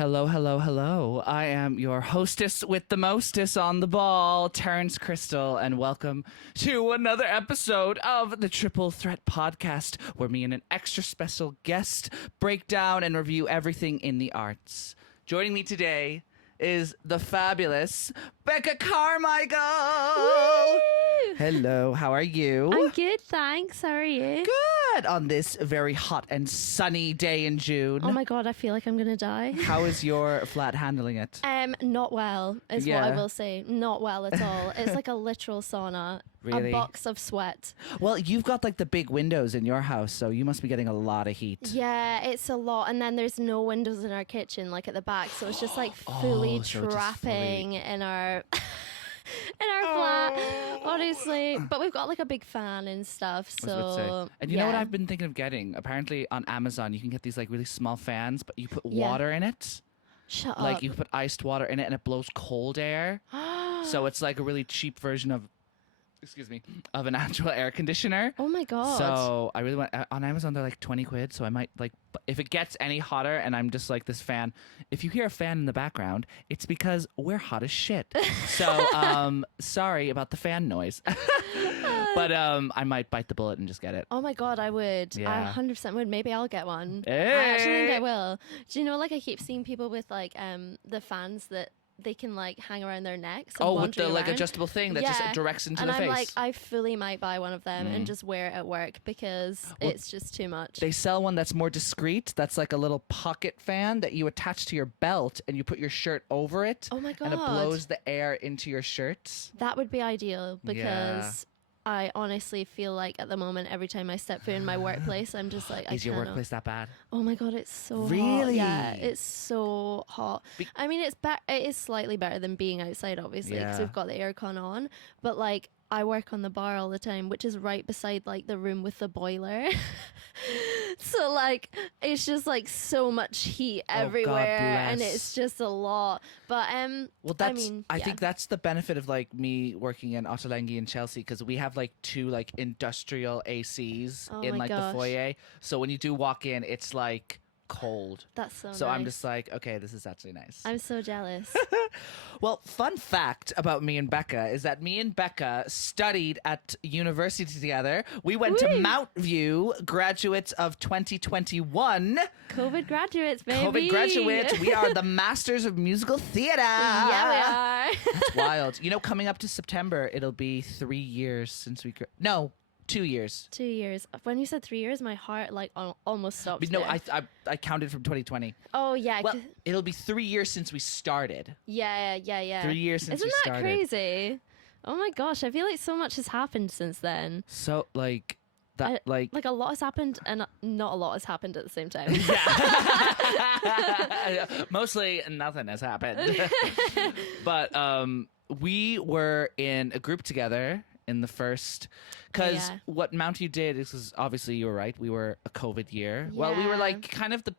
Hello, hello, hello. I am your hostess with the mostess on the ball, Terence Crystal, and welcome to another episode of the Triple Threat Podcast, where me and an extra special guest break down and review everything in the arts. Joining me today is the fabulous Becca Carmichael. Woo! Hello, how are you? I'm good, thanks. How are you? Good. On this very hot and sunny day in June. Oh my god, I feel like I'm gonna die. How is your flat handling it? Not well is what I will say. Not well at all. It's like a literal sauna. Really? A box of sweat. Well, you've got like the big windows in your house, so you must be getting a lot of heat. Yeah, it's a lot. And then there's no windows in our kitchen, like at the back, so it's just like fully trapping in our flat, honestly. But we've got like a big fan and stuff, so and you know what I've been thinking of getting? Apparently on Amazon you can get these like really small fans, but you put water in it. Shut up. Like you put iced water in it and it blows cold air. So it's like a really cheap version of an actual air conditioner. Oh my god. So I really want, on Amazon they're like 20 quid, so I might like, if it gets any hotter and I'm just like this fan, if you hear a fan in the background, it's because we're hot as shit. So sorry about the fan noise. But I might bite the bullet and just get it. Oh my god, I would. Yeah. I 100% would. Maybe I'll get one. Hey. I actually think I will. Do you know, like I keep seeing people with like the fans that they can like hang around their necks. And with the like around. adjustable thing that just directs into the face. And I'm like, I fully might buy one of them and just wear it at work because it's just too much. They sell one that's more discreet. That's like a little pocket fan that you attach to your belt and you put your shirt over it. Oh my god! And it blows the air into your shirt. That would be ideal because I honestly feel like at the moment, every time I step foot in my workplace, I'm just like, Is your workplace that bad? Oh my god, it's so hot. Really? Yeah, it's so hot. I mean, it is slightly better than being outside, obviously, because we've got the aircon on. But like, I work on the bar all the time, which is right beside like the room with the boiler. So like, it's just like so much heat everywhere, and it's just a lot. But well, I think that's the benefit of like me working in Ottolenghi in Chelsea, because we have like two like industrial ACs in like the foyer. So when you do walk in, it's like cold. That's so So nice. I'm just like, okay, this is actually nice. I'm so jealous. Well, fun fact about me and Becca is that me and Becca studied at university together. We went to Mount View, graduates of 2021. COVID graduates, baby. COVID graduates. We are the masters of musical theater. Yeah, we are. That's wild. You know, coming up to September, it'll be 3 years since we... No, 2 years. 2 years. When you said 3 years, my heart like almost stopped. But no, I counted from 2020. Oh yeah. Well, it'll be 3 years since we started. Yeah. 3 years since we started. Isn't that crazy? Oh my gosh, I feel like so much has happened since then. So like that, like a lot has happened and not a lot has happened at the same time. Yeah. Mostly nothing has happened. But we were in a group together in the first, because what Mount View did is obviously, you were right, we were a COVID year. Well, we were like kind of the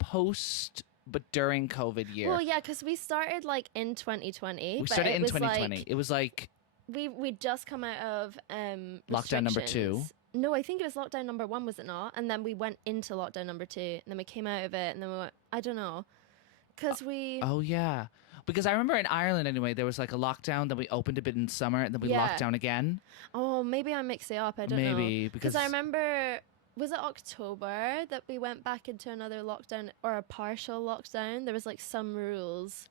post but during COVID year. Well, yeah, because we started like in 2020. We started in 2020. Like, it was like we'd just come out of lockdown number 2. No, I think it was lockdown number 1, was it not? And then we went into lockdown number 2, and then we came out of it, and then we went, I don't know, because we... Oh, yeah. Because I remember in Ireland, anyway, there was like a lockdown, then we opened a bit in summer, and then we locked down again. Oh, maybe I mixed it up. I don't know. Maybe, because I remember... Was it October that we went back into another lockdown or a partial lockdown? There was like some rules.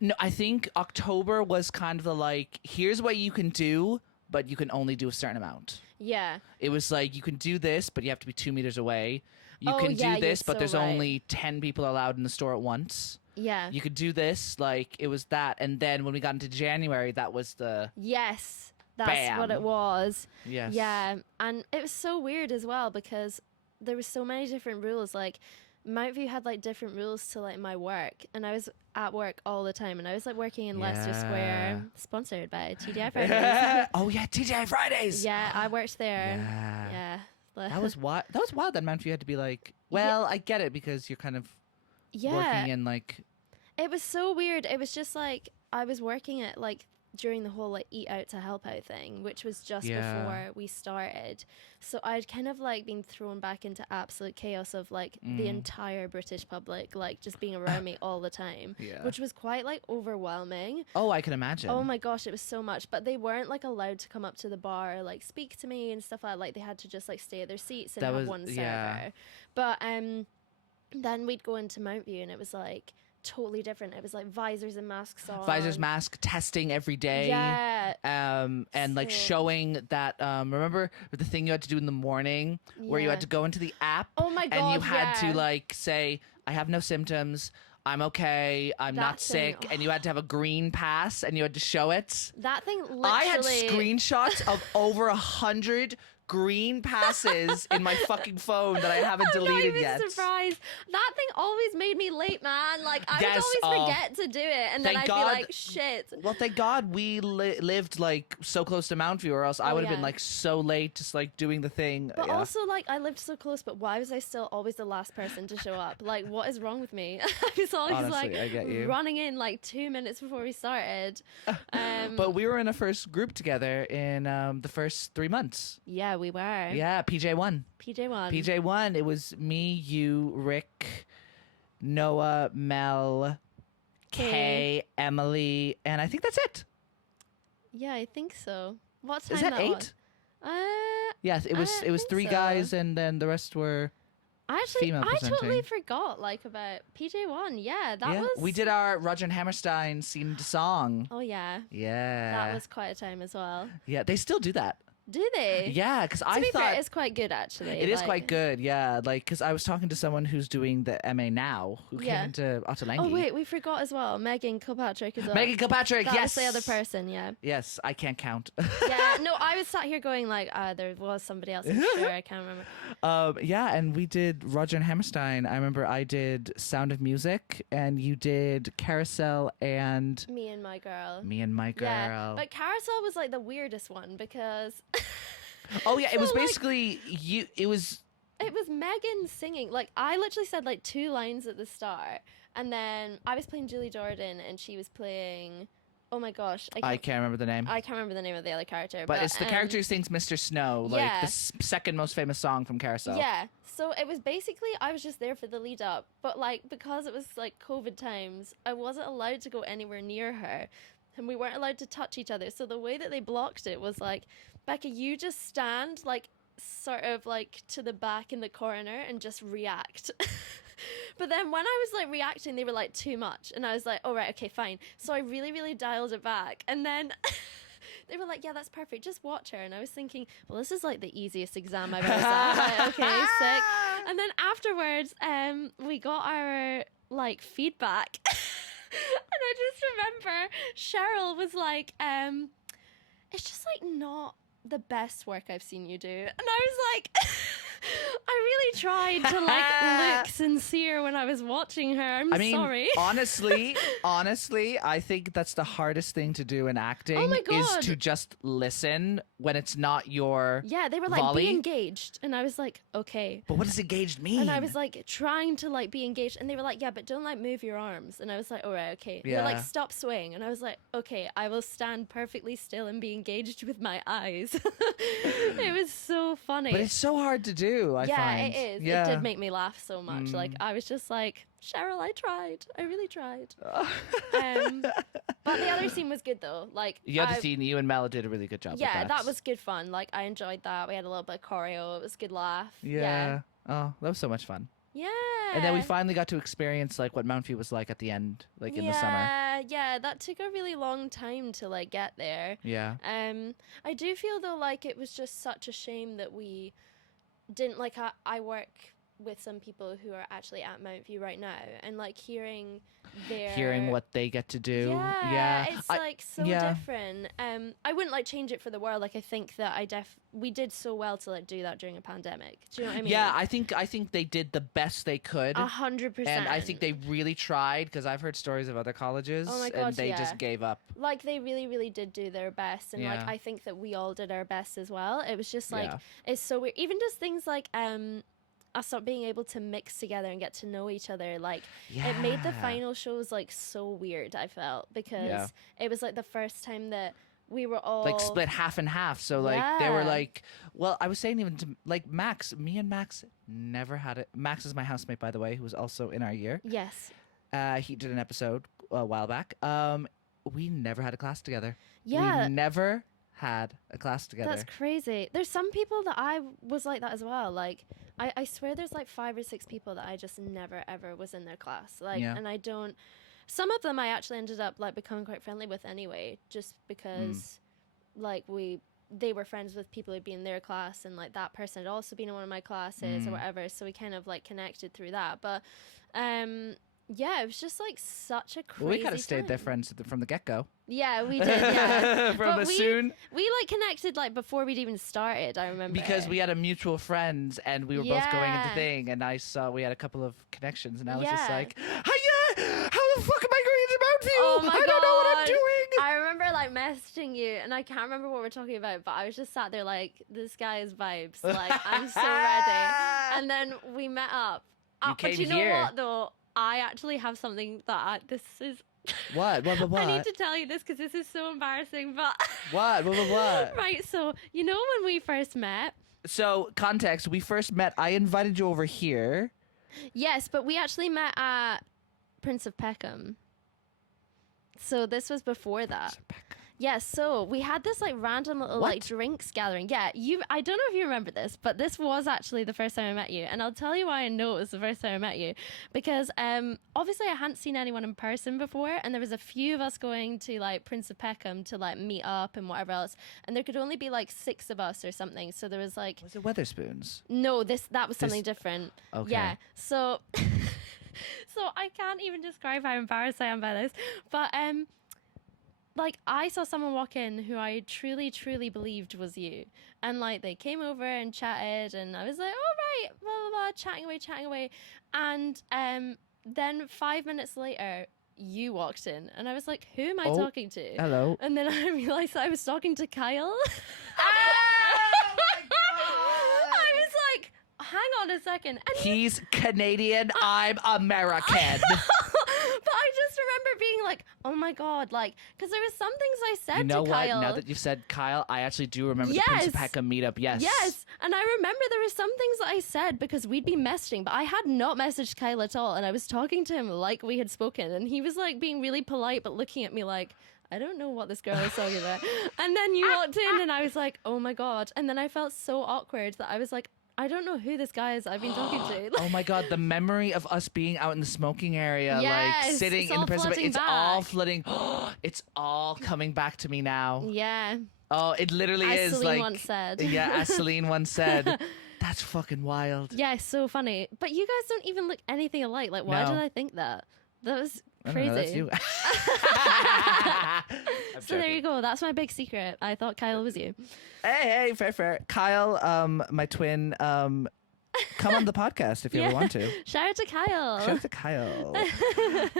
No, I think October was kind of the like, here's what you can do, but you can only do a certain amount. Yeah. It was like, you can do this, but you have to be 2 meters away. You can do this, but there's only 10 people allowed in the store at once. Yeah. You could do this, like, it was that. And then when we got into January, that was the... Yes. That's what it was. Yes. Yeah. And it was so weird as well because there was so many different rules. Like, Mount View had like different rules to like my work, and I was at work all the time, and I was like working in Leicester Square, sponsored by TGI Fridays. Oh yeah, TGI Fridays. Yeah, I worked there. Yeah. That was wild. That was wild that Mount View had to be like, well, I get it because you're kind of working in like... It was so weird. It was just like I was working at like during the whole like eat out to help out thing, which was just before we started. So I'd kind of like been thrown back into absolute chaos of like the entire British public like just being around me all the time, which was quite like overwhelming. Oh, I can imagine. Oh my gosh, it was so much. But they weren't like allowed to come up to the bar or like speak to me and stuff like that. Like they had to just like stay at their seats and have one server. But then we'd go into Mount View and it was like totally different. It was like visors and masks on. Visors, mask, testing every day. Yeah. And like showing that, remember the thing you had to do in the morning where you had to go into the app? Oh my God, and you had to like say, I have no symptoms. I'm okay. I'm not sick. And you had to have a green pass and you had to show it. That thing literally... I had screenshots of over 100 green passes in my fucking phone that I haven't deleted yet. I'm not even surprised. That thing always made me late, man. Like, I would always forget to do it. And then I'd be like, shit. Well, thank God we lived, like, so close to Mount View, or else I would have been, like, so late just, like, doing the thing. But also, like, I lived so close, but why was I still always the last person to show up? Like, what is wrong with me? I was always, honestly, I get you. running in, like, 2 minutes before we started. But we were in a first group together in the first 3 months. Yeah, we were. Yeah, PJ1. PJ1. It was me, you, Rick, Noah, Mel, Kay, Emily, and I think that's it. Yeah, I think so. What time is that 8? Yes, it was 3 guys, and then the rest were female presenting. I totally forgot about PJ1. Yeah, that was... We did our Roger and Hammerstein themed song. Oh, yeah. Yeah. That was quite a time as well. Yeah, they still do that. Do they? Yeah, because I thought... fair, it's quite good, actually. It is quite good, yeah. Like, because I was talking to someone who's doing the MA now, who came into Ottolenghi. Oh, wait, we forgot as well. Megan Kilpatrick as well. Megan Kilpatrick, yes! That was the other person, yeah. Yes, I can't count. Yeah, no, I was sat here going like, there was somebody else, I'm sure, I can't remember. Yeah, and we did Roger and Hammerstein. I remember I did Sound of Music, and you did Carousel and... Me and My Girl. Yeah, but Carousel was like the weirdest one because... Oh yeah, it was basically you. It was Megan singing. Like I literally said like 2 lines at the start, and then I was playing Julie Jordan, and she was playing. Oh my gosh, I can't remember the name. I can't remember the name of the other character, but it's the character who sings "Mr. Snow," like the second most famous song from Carousel. Yeah. So it was basically I was just there for the lead up, but like because it was like COVID times, I wasn't allowed to go anywhere near her, and we weren't allowed to touch each other. So the way that they blocked it was like, Becca, you just stand like sort of like to the back in the corner and just react. But then when I was like reacting, they were like too much, and I was like, oh right, okay, fine. So I really, really dialed it back, and then they were like, yeah, that's perfect, just watch her. And I was thinking, well, this is like the easiest exam I've ever sat. Like, okay, sick. And then afterwards, we got our like feedback. And I just remember Cheryl was like, it's just like not the best work I've seen you do. And I was like, I really tried to like look sincere when I was watching her. I mean, sorry. honestly, I think that's the hardest thing to do in acting. Oh my God. Is to just listen when it's not your Yeah, they were like, volley. Be engaged. And I was like, okay. But what does engaged mean? And I was like trying to like be engaged, and they were like, yeah, but don't like move your arms. And I was like, all right, okay. Yeah. They're like, stop swaying. And I was like, okay, I will stand perfectly still and be engaged with my eyes. It was so funny. But it's so hard to do, I find. It is. Yeah. It did make me laugh so much. Like I was just like, Cheryl, I tried. I really tried. But the other scene was good though. Like the other scene, you and Mel did a really good job. Yeah, with that was good fun. Like I enjoyed that. We had a little bit of choreo. It was a good laugh. Yeah. Oh, that was so much fun. Yeah. And then we finally got to experience like what Mount View was like at the end, like in the summer. Yeah, that took a really long time to like get there. Yeah. I do feel though like it was just such a shame that we didn't like I work with some people who are actually at Mount View right now, and like hearing what they get to do. Yeah. It's like so different. I wouldn't like change it for the world. Like I think that we did so well to like do that during a pandemic. Do you know what I mean? Yeah, I think they did the best they could. 100%. And I think they really tried, because I've heard stories of other colleges and they just gave up. Like they really, really did do their best, and like I think that we all did our best as well. It was just like it's so weird. Even just things like us not being able to mix together and get to know each other, like it made the final shows like so weird, I felt, because it was like the first time that we were all like split half and half. So like they were like, well, I was saying even to like Max, me and Max never had it. Max is my housemate, by the way, who was also in our year. Yes. He did an episode a while back. We never had a class together. Yeah. We never had a class together. That's crazy. There's some people that I was like that as well. Like I swear there's like 5 or 6 people that I just never ever was in their class. Like and I don't. Some of them I actually ended up like becoming quite friendly with anyway, just because like they were friends with people who'd been in their class, and like that person had also been in one of my classes or whatever. So we kind of like connected through that. But yeah, it was just like such a crazy. Well, we kind of stayed their friends from the get-go. Yeah, we did. Yeah, from but soon. We like connected like before we'd even started. I remember because we had a mutual friend and we were both going into the thing, and I saw we had a couple of connections, and I was just like, "Hiya! How the fuck am I going to mount you? Oh my God. I don't know what I'm doing." I remember like messaging you, and I can't remember what we're talking about, but I was just sat there like, "This guy is vibes. Like, I'm so ready." And then we met up. Came but you know here. what though? I actually have something that this is. What? I need to tell you this because this is so embarrassing. But What? Right. So you know when we first met. So context: we first met. I invited you over here. Yes, but we actually met at Prince of Peckham. So this was before that. Yeah, so we had this like random little like drinks gathering. Yeah, I don't know if you remember this, but this was actually the first time I met you. And I'll tell you why I know it was the first time I met you. Because obviously I hadn't seen anyone in person before, and there was a few of us going to like Prince of Peckham to like meet up and whatever else. And there could only be like 6 of us or something. So there was like... Was it Weatherspoons? No, that was something different. Okay. Yeah, so... so I can't even describe how embarrassed I am by this. But... like, I saw someone walk in who I truly, truly believed was you. And, like, they came over and chatted, and I was like, all right, blah, blah, blah, chatting away. And then 5 minutes later, you walked in. And I was like, who am I talking to? Hello. And then I realized I was talking to Kyle. Oh, my God. I was like, hang on a second. And he's Canadian, I'm American. But I just remember being like, oh my God, like, because there was some things I said you know to what? Kyle. Now that you've said Kyle, I actually do remember the Prince of Peckham meetup. Yes. Yes. And I remember there were some things that I said because we'd been messaging, but I had not messaged Kyle at all. And I was talking to him like we had spoken. And he was like being really polite, but looking at me like, I don't know what this girl is talking about. And then you walked in and I was like, oh my God. And then I felt so awkward that I was like, I don't know who this guy is I've been talking to. Oh my God, the memory of us being out in the smoking area, like sitting in the prison, it's all flooding. It's all coming back to me now. Yeah. Oh, it literally as is Celine like. once said. Yeah, as Celine once said. That's fucking wild. Yeah, so funny. But you guys don't even look anything alike. Like, why did I think that? That was crazy. I don't know, that's you. So there you go. That's my big secret. I thought Kyle was you. Hey, fair. Kyle, my twin, come on the podcast if you ever want to. Shout out to Kyle.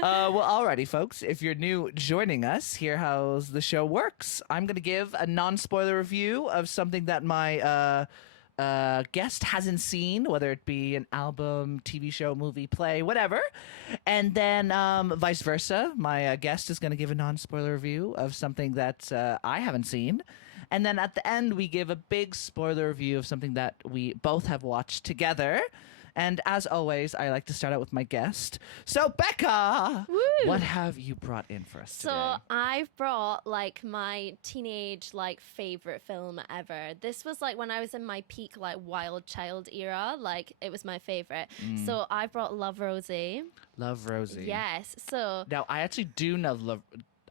Well, alrighty, folks. If you're new joining us, here how the show works. I'm going to give a non-spoiler review of something that my guest hasn't seen, whether it be an album, TV show, movie, play, whatever. And then vice versa. My guest is going to give a non-spoiler review of something that I haven't seen. And then at the end, we give a big spoiler review of something that we both have watched together. And as always, I like to start out with my guest. So, Becca, what have you brought in for us today? So I've brought like my teenage like favorite film ever. This was like when I was in my peak like wild child era. Like it was my favorite. So I brought Love, Rosie. Love, Rosie. Yes. So now I actually do know Love.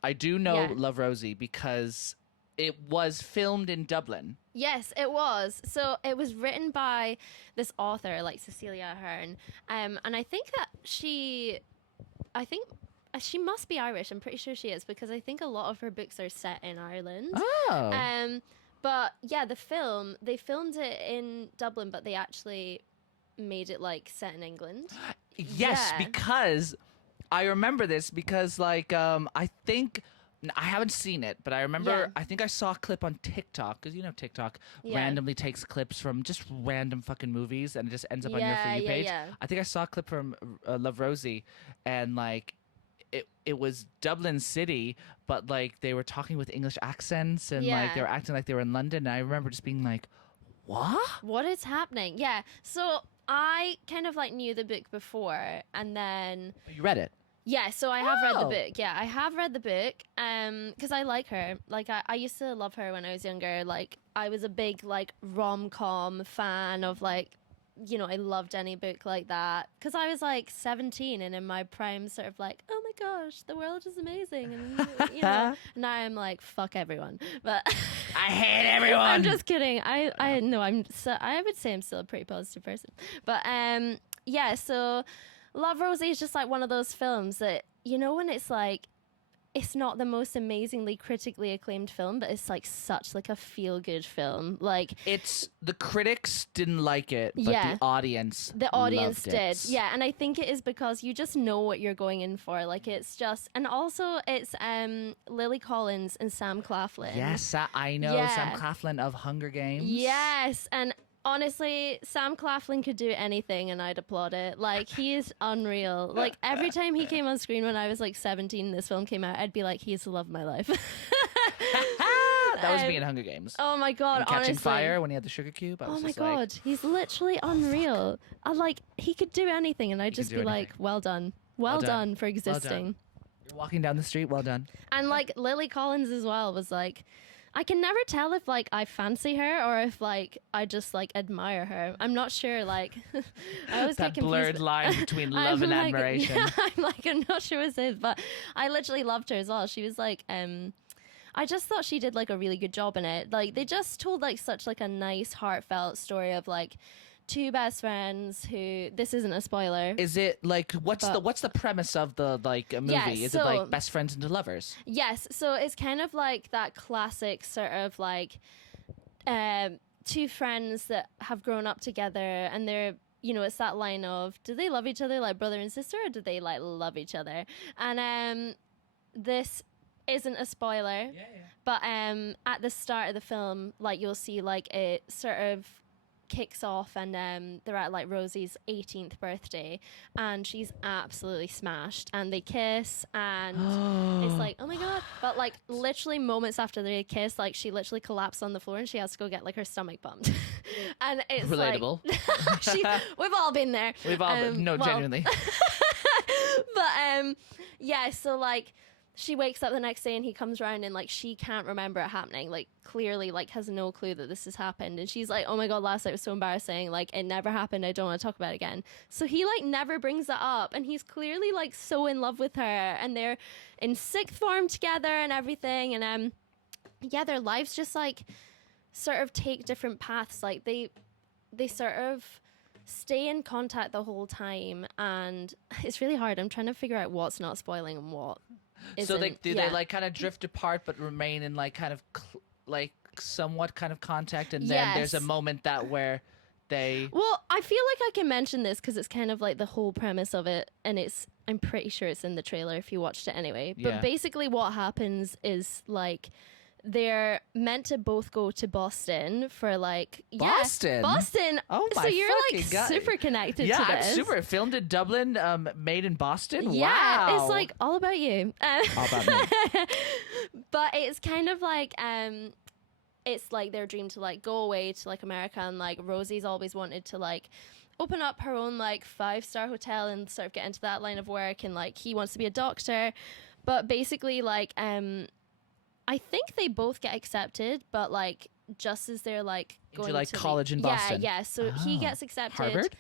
I do know Love, Rosie because it was filmed in Dublin. Yes, it was. So it was written by this author, like Cecilia Ahern. And I think that she must be Irish. I'm pretty sure she is because I think a lot of her books are set in Ireland. Oh. But yeah, they filmed it in Dublin, but they actually made it like set in England. Yes, because I remember this because like I think I haven't seen it, but I remember, I think I saw a clip on TikTok, because you know TikTok randomly takes clips from just random fucking movies and it just ends up on your For You page. I think I saw a clip from Love Rosie, and like it was Dublin City, but like they were talking with English accents and like they were acting like they were in London. And I remember just being like, what? What is happening? Yeah. So I kind of like knew the book before, and then... But you read it? Yeah, so I have read the book. Yeah, I have read the book because I like her. Like, I used to love her when I was younger. Like, I was a big, like, rom-com fan of, like, you know, I loved any book like that. Because I was, like, 17 and in my prime sort of like, oh, my gosh, the world is amazing. And, you know, now I'm like, fuck everyone. But I hate everyone. I'm just kidding. I know, I would say I'm still a pretty positive person. But, yeah, so... Love Rosie is just like one of those films that, you know, when it's like, it's not the most amazingly critically acclaimed film, but it's like such like a feel good film. Like, it's the critics didn't like it, but the audience loved did. It. Yeah, and I think it is because you just know what you're going in for. Like, it's just, and also it's Lily Collins and Sam Claflin. Yes, I know Sam Claflin of Hunger Games. Yes, and honestly, Sam Claflin could do anything and I'd applaud it. Like, he is unreal. Like, every time he came on screen when I was like 17 and this film came out, I'd be like, he's the love of my life. That was me in Hunger Games. Oh my God, and Catching Fire when he had the sugar cube. Oh my God, he's literally unreal. I like, he could do anything and I'd just be like, well done. Well done for existing. Well done. You're walking down the street, well done. And like Lily Collins as well was like, I can never tell if like I fancy her or if like I just like admire her. I'm not sure. Like, I always that get confused. blurred line between love and admiration. I'm not sure what it is, but I literally loved her as well. She was like, I just thought she did like a really good job in it. Like, they just told like such like a nice, heartfelt story of like two best friends who, this isn't a spoiler. Is it like, what's the premise of the like movie? Yeah, is it like best friends into lovers? Yes, so it's kind of like that classic sort of like two friends that have grown up together and they're, you know, it's that line of, do they love each other like brother and sister or do they like love each other? And this isn't a spoiler, but at the start of the film, like, you'll see like it sort of kicks off and they're at like Rosie's 18th birthday and she's absolutely smashed and they kiss and it's like, oh my God, but like literally moments after they kiss, like she literally collapsed on the floor and she has to go get like her stomach pumped. And it's relatable. Like, we've all been there. We've all been, genuinely. But yeah, so like she wakes up the next day and he comes around and like she can't remember it happening, like clearly like has no clue that this has happened, and she's like, oh my God, last night was so embarrassing, like it never happened, I don't want to talk about it again. So he like never brings it up and he's clearly like so in love with her and they're in sixth form together and everything, and yeah, their lives just like sort of take different paths. Like they sort of stay in contact the whole time and it's really hard. I'm trying to figure out what's not spoiling and what isn't. So they like kind of drift apart but remain in like kind of like somewhat kind of contact, and then there's a moment that where they... Well, I feel like I can mention this because it's kind of like the whole premise of it, and I'm pretty sure it's in the trailer if you watched it anyway. But basically what happens is like they're meant to both go to Boston for like... Boston? Boston! Oh my So you're like God. super connected to this. Yeah, I'm super. Filmed in Dublin, made in Boston? Yeah, wow. it's like all about you. All about me. But it's kind of like... it's like their dream to like go away to like America, and like Rosie's always wanted to like open up her own like 5-star hotel and sort of get into that line of work, and like he wants to be a doctor, but basically like I think they both get accepted, but like just as they're like going into like to college in Boston. Yeah, so he gets accepted. Harvard?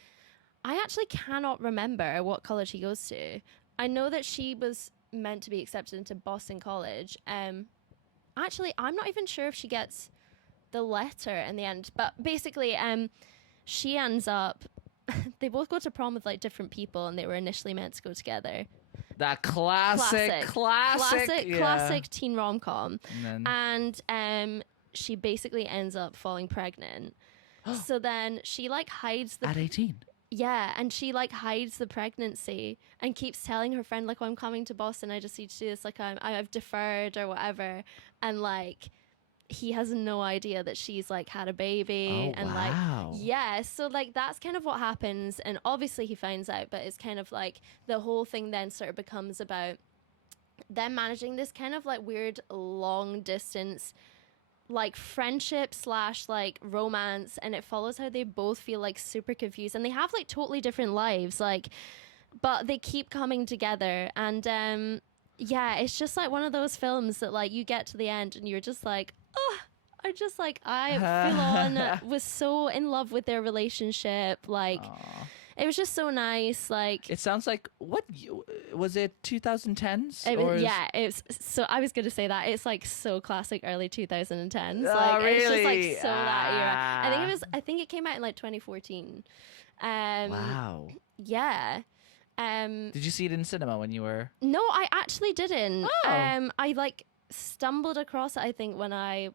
I actually cannot remember what college he goes to. I know that she was meant to be accepted into Boston College. Actually, I'm not even sure if she gets the letter in the end, but basically she ends up they both go to prom with like different people and they were initially meant to go together. That classic teen rom-com. And she basically ends up falling pregnant. So then she like hides the... At 18? Yeah, and she like hides the pregnancy and keeps telling her friend like, "Oh, I'm coming to Boston. I just need to do this. Like, I've deferred or whatever." And like, he has no idea that she's like had a baby. Oh, And wow. like, yeah, so like that's kind of what happens. And obviously he finds out, but it's kind of like the whole thing then sort of becomes about them managing this kind of like weird long distance like friendship slash like romance, and it follows how they both feel like super confused and they have like totally different lives, like, but they keep coming together. And yeah, it's just like one of those films that like you get to the end and you're just like, oh, I full on was so in love with their relationship. Like, Aww. It was just so nice. Like, It sounds like, was it 2010s? Yeah, it's so. I was going to say that it's like so classic early 2010s. Oh, like really? It's just like so that era. I think it came out in like 2014. Wow. Yeah. Did you see it in cinema when you were? No, I actually didn't. Oh. I like stumbled across it, I think, when I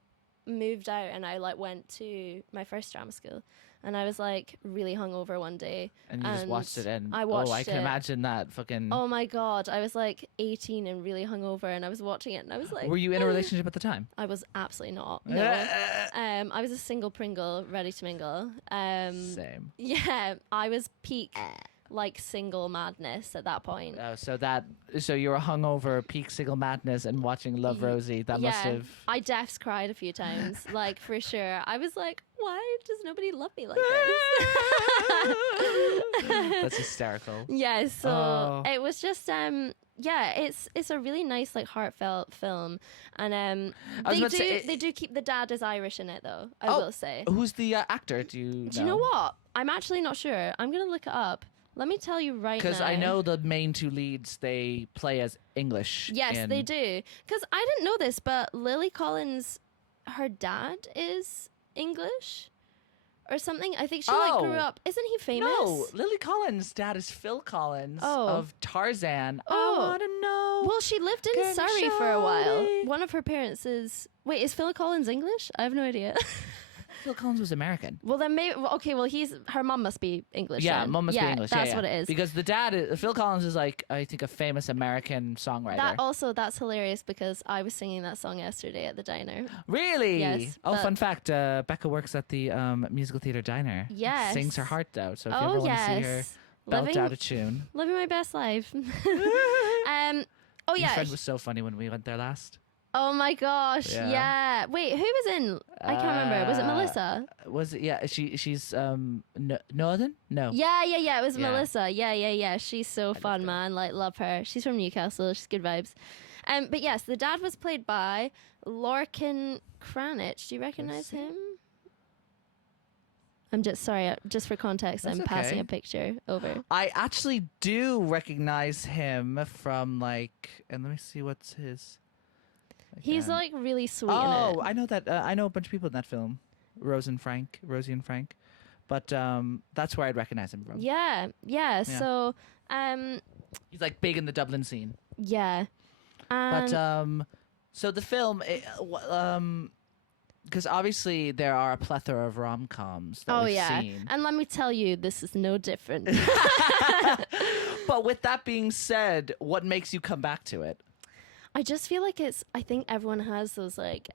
moved out and I like went to my first drama school. And I was like really hungover one day. And you just watched it, and I watched I can imagine that fucking. Oh my God. I was like 18 and really hungover, and I was watching it and I was like. Were you in a relationship at the time? I was absolutely not. No. I was a single Pringle, ready to mingle. Same. Yeah. I was peak like single madness at that point. Oh, so you were hungover, peak single madness, and watching Love Rosie. That must have. I deaths cried a few times, like for sure. I was like, why does nobody love me like this? That's hysterical. Yeah, so it was just yeah, it's a really nice like heartfelt film, and they do keep the dad as Irish in it though. I will say. Who's the actor? Do you know what? I'm actually not sure. I'm gonna look it up. Let me tell you right now. Because I know the main two leads, they play as English. Yes, they do. Because I didn't know this, but Lily Collins, her dad is English or something. I think she like grew up. Isn't he famous? No, Lily Collins' dad is Phil Collins of Tarzan. Oh. I want to know. Well, she lived in Surrey for a while. One of her parents is... Wait, is Phil Collins English? I have no idea. Phil Collins was American. Well, then maybe... Okay, well, her mum must be English. Yeah, then. mum must be English. That's what it is. Because the dad, Phil Collins is like, I think, a famous American songwriter. That's hilarious because I was singing that song yesterday at the diner. Really? Yes. Oh, fun fact. Becca works at the musical theater diner. Yes. Sings her heart out. So if you ever want to see her belt out a tune. Living my best life. Your friend was so funny when we went there last. Oh my gosh! Yeah. Wait, who was in? I can't remember. Was it Melissa? Was it? Yeah. She's Northern. No. Yeah. It was Melissa. Yeah. She's so fun, man. Like, love her. She's from Newcastle. She's good vibes. But yes, the dad was played by Lorcan Cranich. Do you recognize him? I'm just sorry. Just for context, I'm passing a picture over. I actually do recognize him from like, and let me see what's his. He's like really sweet. Oh, I know that. I know a bunch of people in that film, Rosie and Frank. But that's where I'd recognize him from. Yeah. So, he's like big in the Dublin scene. Yeah. But so the film, because obviously there are a plethora of rom-coms that we've seen. And let me tell you, this is no different. But with that being said, what makes you come back to it? I just feel like I think everyone has those like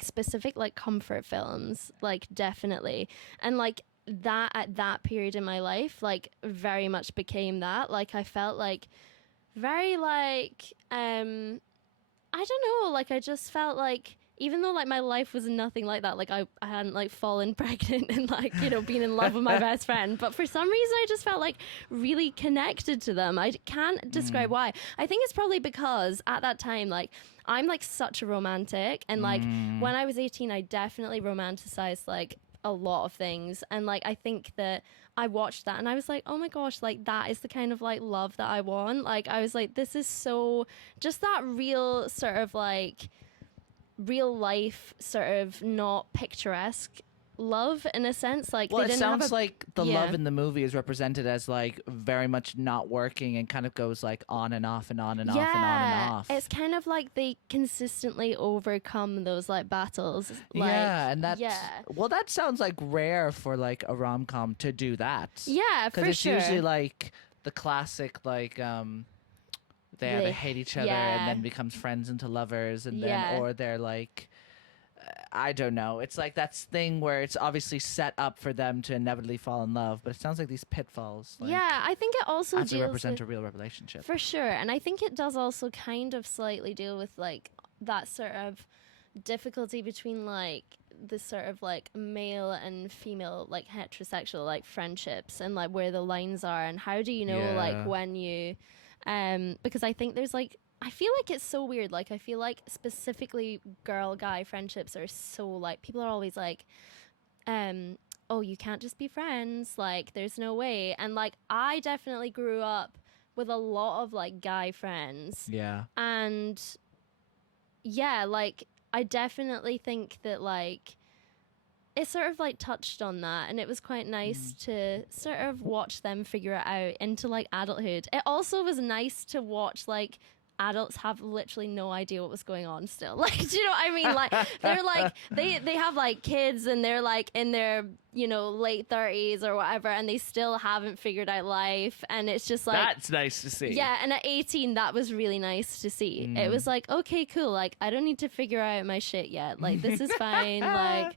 specific like comfort films, like definitely. And like that at that period in my life, like very much became that. Like I felt like very like I don't know, like I just felt like even though like my life was nothing like that, like I hadn't like fallen pregnant and like, you know, been in love with my best friend, but for some reason I just felt like really connected to them. I can't describe why. I think it's probably because at that time, like I'm like such a romantic, and like when I was 18, I definitely romanticized like a lot of things, and like I think that I watched that and I was like, oh my gosh, like that is the kind of like love that I want. Like I was like, this is so just that real sort of like real life sort of not picturesque love in a sense. Like, well, they it didn't sounds have a, like the love in the movie is represented as like very much not working and kind of goes like on and off and on and off and on and off. It's kind of like they consistently overcome those like battles. Like, and that well, that sounds like rare for like a rom-com to do that. Yeah, for because it's sure. usually like the classic like they hate each other and then becomes friends into lovers and then or they're like I don't know. It's like that thing where it's obviously set up for them to inevitably fall in love, but it sounds like these pitfalls. Like, I think it also deals represent with, a real relationship. For sure. And I think it does also kind of slightly deal with like that sort of difficulty between like the sort of like male and female like heterosexual like friendships and like where the lines are and how do you know like when you because I think there's like I feel like it's so weird. Like, I feel like specifically girl-guy friendships are so, like, people are always like, oh, you can't just be friends. Like, there's no way. And, like, I definitely grew up with a lot of, like, guy friends. Yeah. And, yeah, like, I definitely think that, like, it sort of, like, touched on that. And it was quite nice to sort of watch them figure it out into, like, adulthood. It also was nice to watch, like, adults have literally no idea what was going on still. Like, do you know what I mean? Like, they're like, they have like kids and they're like in their, you know, late 30s or whatever, and they still haven't figured out life. And it's just like, that's nice to see. Yeah. And at 18, that was really nice to see. It was like, okay, cool. Like, I don't need to figure out my shit yet. Like, this is fine. Like,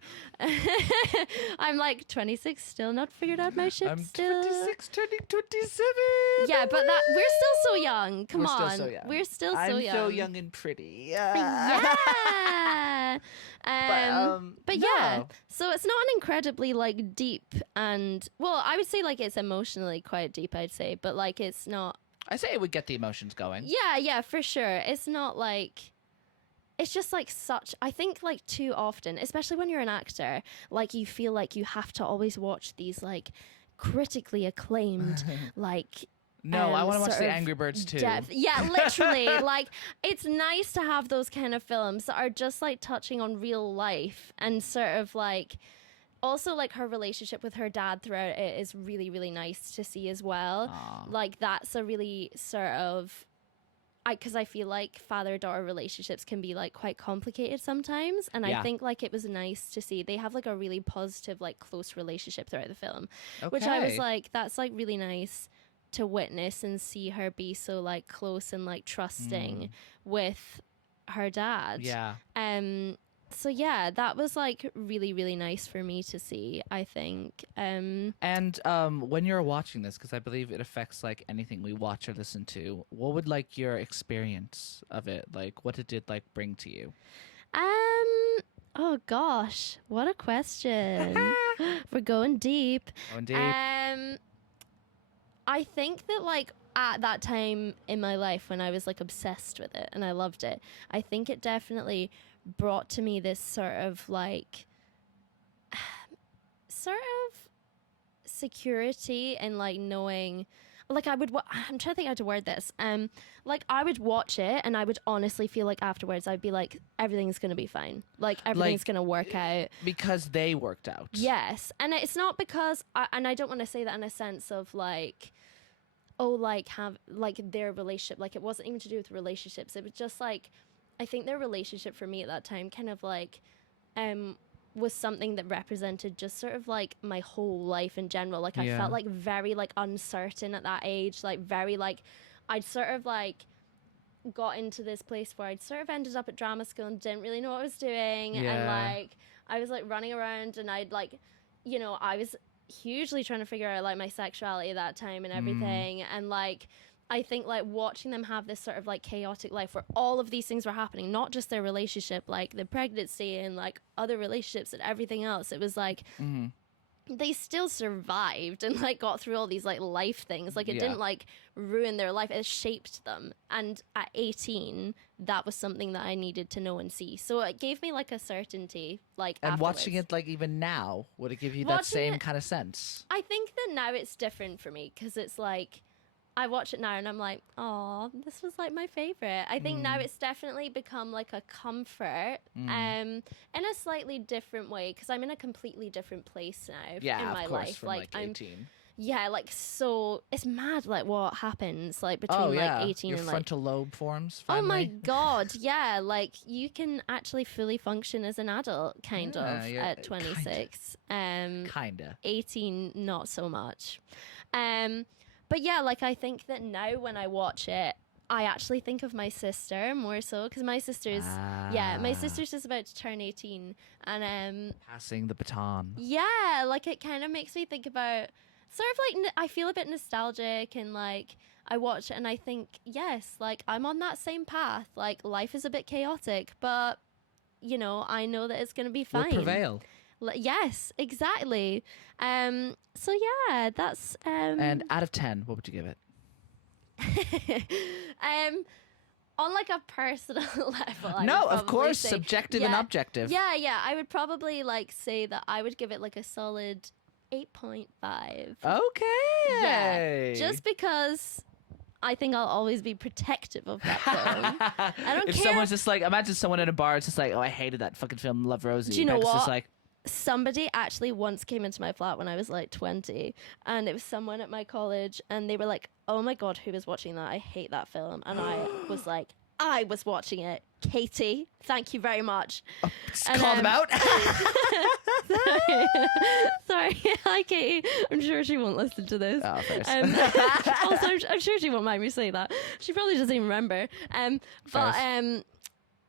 I'm like 26, still not figured out my shit. I'm still 26, turning 27. Yeah, but that we're still so young. Come on. Still so young. We're still so I'm young. so young and pretty. Yeah. But no. yeah, so it's not an incredibly like deep and well, I would say like it's emotionally quite deep, I'd say, but like it's not. I say it would get the emotions going. Yeah, for sure. It's not like. It's just like such, I think like too often, especially when you're an actor, like you feel like you have to always watch these like critically acclaimed like. No, I want to watch the Angry Birds too. Yeah, literally. Like, it's nice to have those kind of films that are just like touching on real life and sort of like. Also, like her relationship with her dad throughout it is really, really nice to see as well. Aww. Like, that's a really sort of. Because I feel like father-daughter relationships can be like quite complicated sometimes, and I think like it was nice to see they have like a really positive like close relationship throughout the film, which I was like, that's like really nice to witness and see her be so like close and like trusting with her dad. Yeah. So yeah, that was like really, really nice for me to see, I think. And when you're watching this, because I believe it affects like anything we watch or listen to, what would like your experience of it, like what it did like bring to you? Oh gosh, what a question. We're going deep. Going deep. I think that like at that time in my life when I was like obsessed with it and I loved it, I think it definitely brought to me this sort of like security and like knowing like I'm trying to think how to word this. Like I would watch it and I would honestly feel like afterwards I'd be like everything's gonna be fine. Like everything's gonna work out. Because they worked out. Yes. And it's not because and I don't want to say that in a sense of like like have like their relationship, like it wasn't even to do with relationships. It was just like I think their relationship for me at that time kind of like was something that represented just sort of like my whole life in general. Like I felt like very like uncertain at that age, like very like I'd sort of like got into this place where I'd sort of ended up at drama school and didn't really know what I was doing. And like I was like running around and I'd like, you know, I was hugely trying to figure out like my sexuality at that time and everything. And like I think like watching them have this sort of like chaotic life where all of these things were happening, not just their relationship, like the pregnancy and like other relationships and everything else. It was like they still survived and like got through all these like life things. Like it didn't like ruin their life. It shaped them. And at 18, that was something that I needed to know and see. So it gave me like a certainty. Like and afterwards. Watching it like even now, would it give you that same kind of sense? I think that now it's different for me because it's like I watch it now and I'm like, oh, this was like my favorite. I think now it's definitely become like a comfort in a slightly different way because I'm in a completely different place now in my life. From like 18. Yeah, like, so it's mad, like, what happens, like, between, like, 18 Your and, like... frontal lobe forms, finally. Oh, my God, yeah, like, you can actually fully function as an adult, kind of, at 26. Kinda. 18, not so much. But, yeah, like, I think that now when I watch it, I actually think of my sister more so, because my sister's, my sister's just about to turn 18, and... Passing the baton. Yeah, like, it kind of makes me think about... Sort of like, I feel a bit nostalgic and like I watch it and I think, yes, like I'm on that same path. Like life is a bit chaotic, but you know, I know that it's going to be fine. We'll prevail. Yes, exactly. So yeah, that's... And out of 10, what would you give it? On like a personal level. No, of course, subjective and objective. Yeah, I would probably like say that I would give it like a solid 8.5. Okay. Yeah, just because I think I'll always be protective of that film. I don't care. If someone's just like, imagine someone in a bar, it's just like, oh, I hated that fucking film, Love Rosie. Do you know what? Just like, somebody actually once came into my flat when I was like 20, and it was someone at my college, and they were like, oh my God, who was watching that? I hate that film. And I was like, I was watching it. Katie, thank you very much. Call them out. Sorry. Hi, Katie. I'm sure she won't listen to this. Oh, first. Also, I'm sure she won't mind me saying that. She probably doesn't even remember.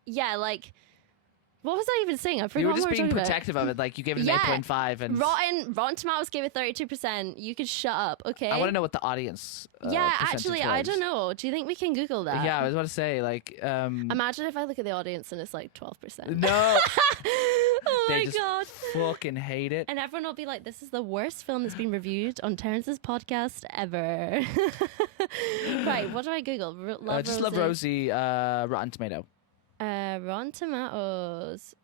Yeah, like, what was I even saying? I forgot. You were just what being about. protective of it. Like, you gave it an 8.5. And Rotten Tomatoes gave it 32%. You could shut up, okay? I want to know what the audience actually, was. I don't know. Do you think we can Google that? Yeah, I was about to say, like... Imagine if I look at the audience and it's like 12%. No! Oh they my just God. fucking hate it. And everyone will be like, this is the worst film that's been reviewed on Terence's podcast ever. Right, what do I Google? Love Rosie, Rotten Tomato. Rotten Tomatoes.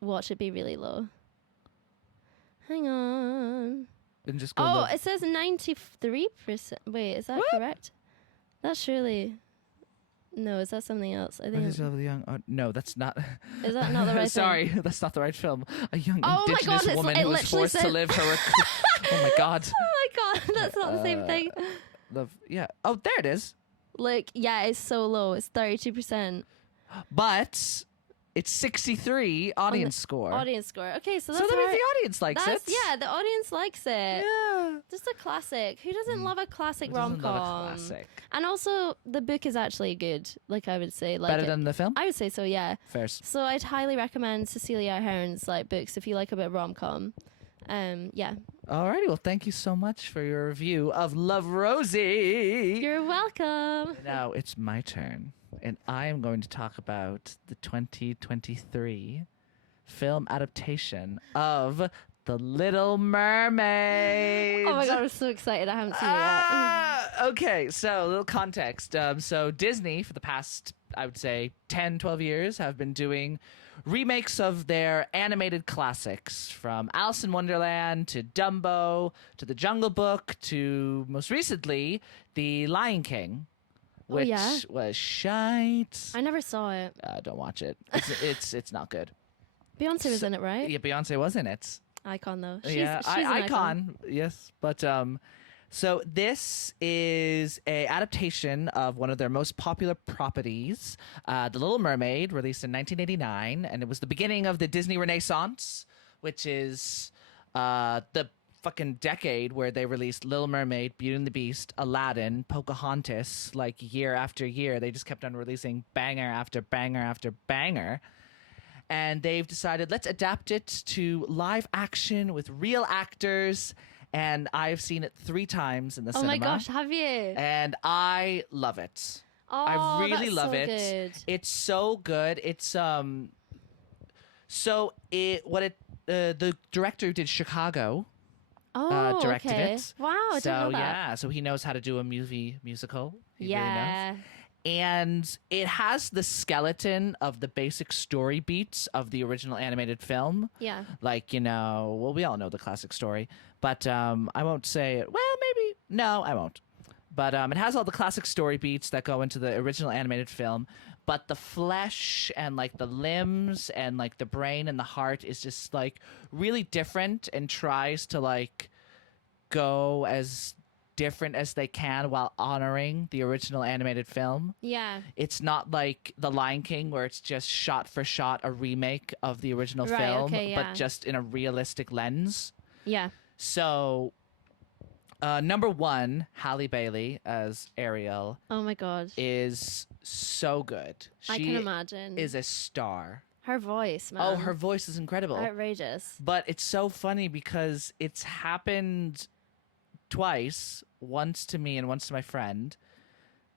Watch it be really low. Hang on. And just go Oh, it says 93%. Wait, is that correct? That's surely... No, is that something else? I think. No, that's not. Is that not the right Sorry, thing? that's not the right film. A young Oh indigenous my God, woman who was forced to live her... Oh my God. Oh my God, that's not the same thing. Oh, there it is. Like, yeah, it's so low. It's 32%. But it's 63 audience score. Audience score. Okay, so that's that means the audience likes it. Yeah, the audience likes it. Yeah. Just a classic. Who doesn't love a classic rom-com? Love a classic? And also, the book is actually good, like I would say. Like better than the film? I would say so, yeah. Fairs. So I'd highly recommend Cecilia Ahern's like books if you like a bit of rom-com. Yeah. Alrighty, well, thank you so much for your review of Love Rosie. You're welcome. Now it's my turn, and I am going to talk about the 2023 film adaptation of The Little Mermaid. Oh my God, I'm so excited. I haven't seen it yet. Okay, so a little context. So Disney, for the past, I would say, 10, 12 years, have been doing remakes of their animated classics, from Alice in Wonderland to Dumbo to The Jungle Book to, most recently, The Lion King, which was shite. I never saw it. Don't watch it. It's not good. Beyonce was in it, right? Yeah, Beyonce was in it. Icon, though. She's an icon. Yes, but so this is a adaptation of one of their most popular properties, The Little Mermaid, released in 1989, and it was the beginning of the Disney Renaissance, which is the fucking decade where they released Little Mermaid, Beauty and the Beast, Aladdin, Pocahontas, like year after year. They just kept on releasing banger after banger after banger. And they've decided, let's adapt it to live action with real actors. And I've seen it 3 times in the cinema. Oh my gosh, have you? And I love it. Oh, I really love so it. Good. It's so good. It's the director who did Chicago directed it. Wow, I didn't know that. Yeah, so he knows how to do a musical. He yeah. Really knows. And it has the skeleton of the basic story beats of the original animated film. Yeah. Like, we all know the classic story. But I won't say it. Well, maybe. No, I won't. But it has all the classic story beats that go into the original animated film. But the flesh and like the limbs and like the brain and the heart is just like really different and tries to like go as different as they can while honoring the original animated film. Yeah. It's not like The Lion King where it's just shot for shot a remake of the original film, but just in a realistic lens. Yeah. So number one, Halle Bailey as Ariel. Oh my God. Is so good. I can imagine. Is a star. Her voice, man. Oh, her voice is incredible. Outrageous. But it's so funny because it's happened twice, once to me and once to my friend,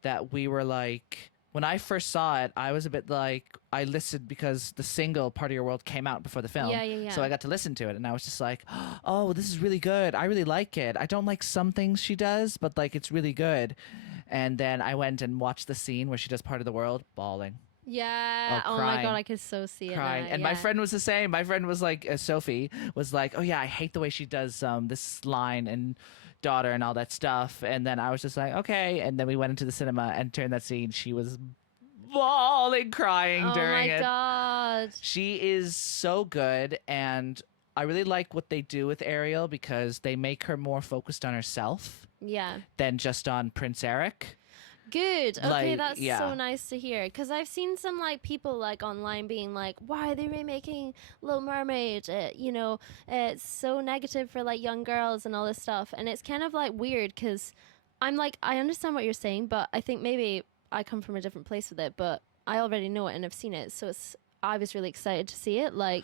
that we were like, when I first saw it, I was a bit like, I listened because the single Part of Your World came out before the film. Yeah. So I got to listen to it and I was just like, oh, this is really good. I really like it. I don't like some things she does, but like it's really good. And then I went and watched the scene where she does Part of the World, bawling. Yeah. Oh my God, I could so see it Crying. now. And my friend was the same. My friend was like, Sophie was like, oh yeah, I hate the way she does this line and daughter and all that stuff. And then I was just like, okay. And then we went into the cinema and during that scene, she was bawling, crying during it. Oh my God. She is so good. And I really like what they do with Ariel because they make her more focused on herself. Yeah. Than just on Prince Eric. Good. Okay, like, that's so nice to hear. Because I've seen some like people like online being like, "Why are they remaking Little Mermaid? It's so negative for like young girls and all this stuff." And it's kind of like weird because I'm like, I understand what you're saying, but I think maybe I come from a different place with it. But I already know it and I've seen it, so I was really excited to see it. Like,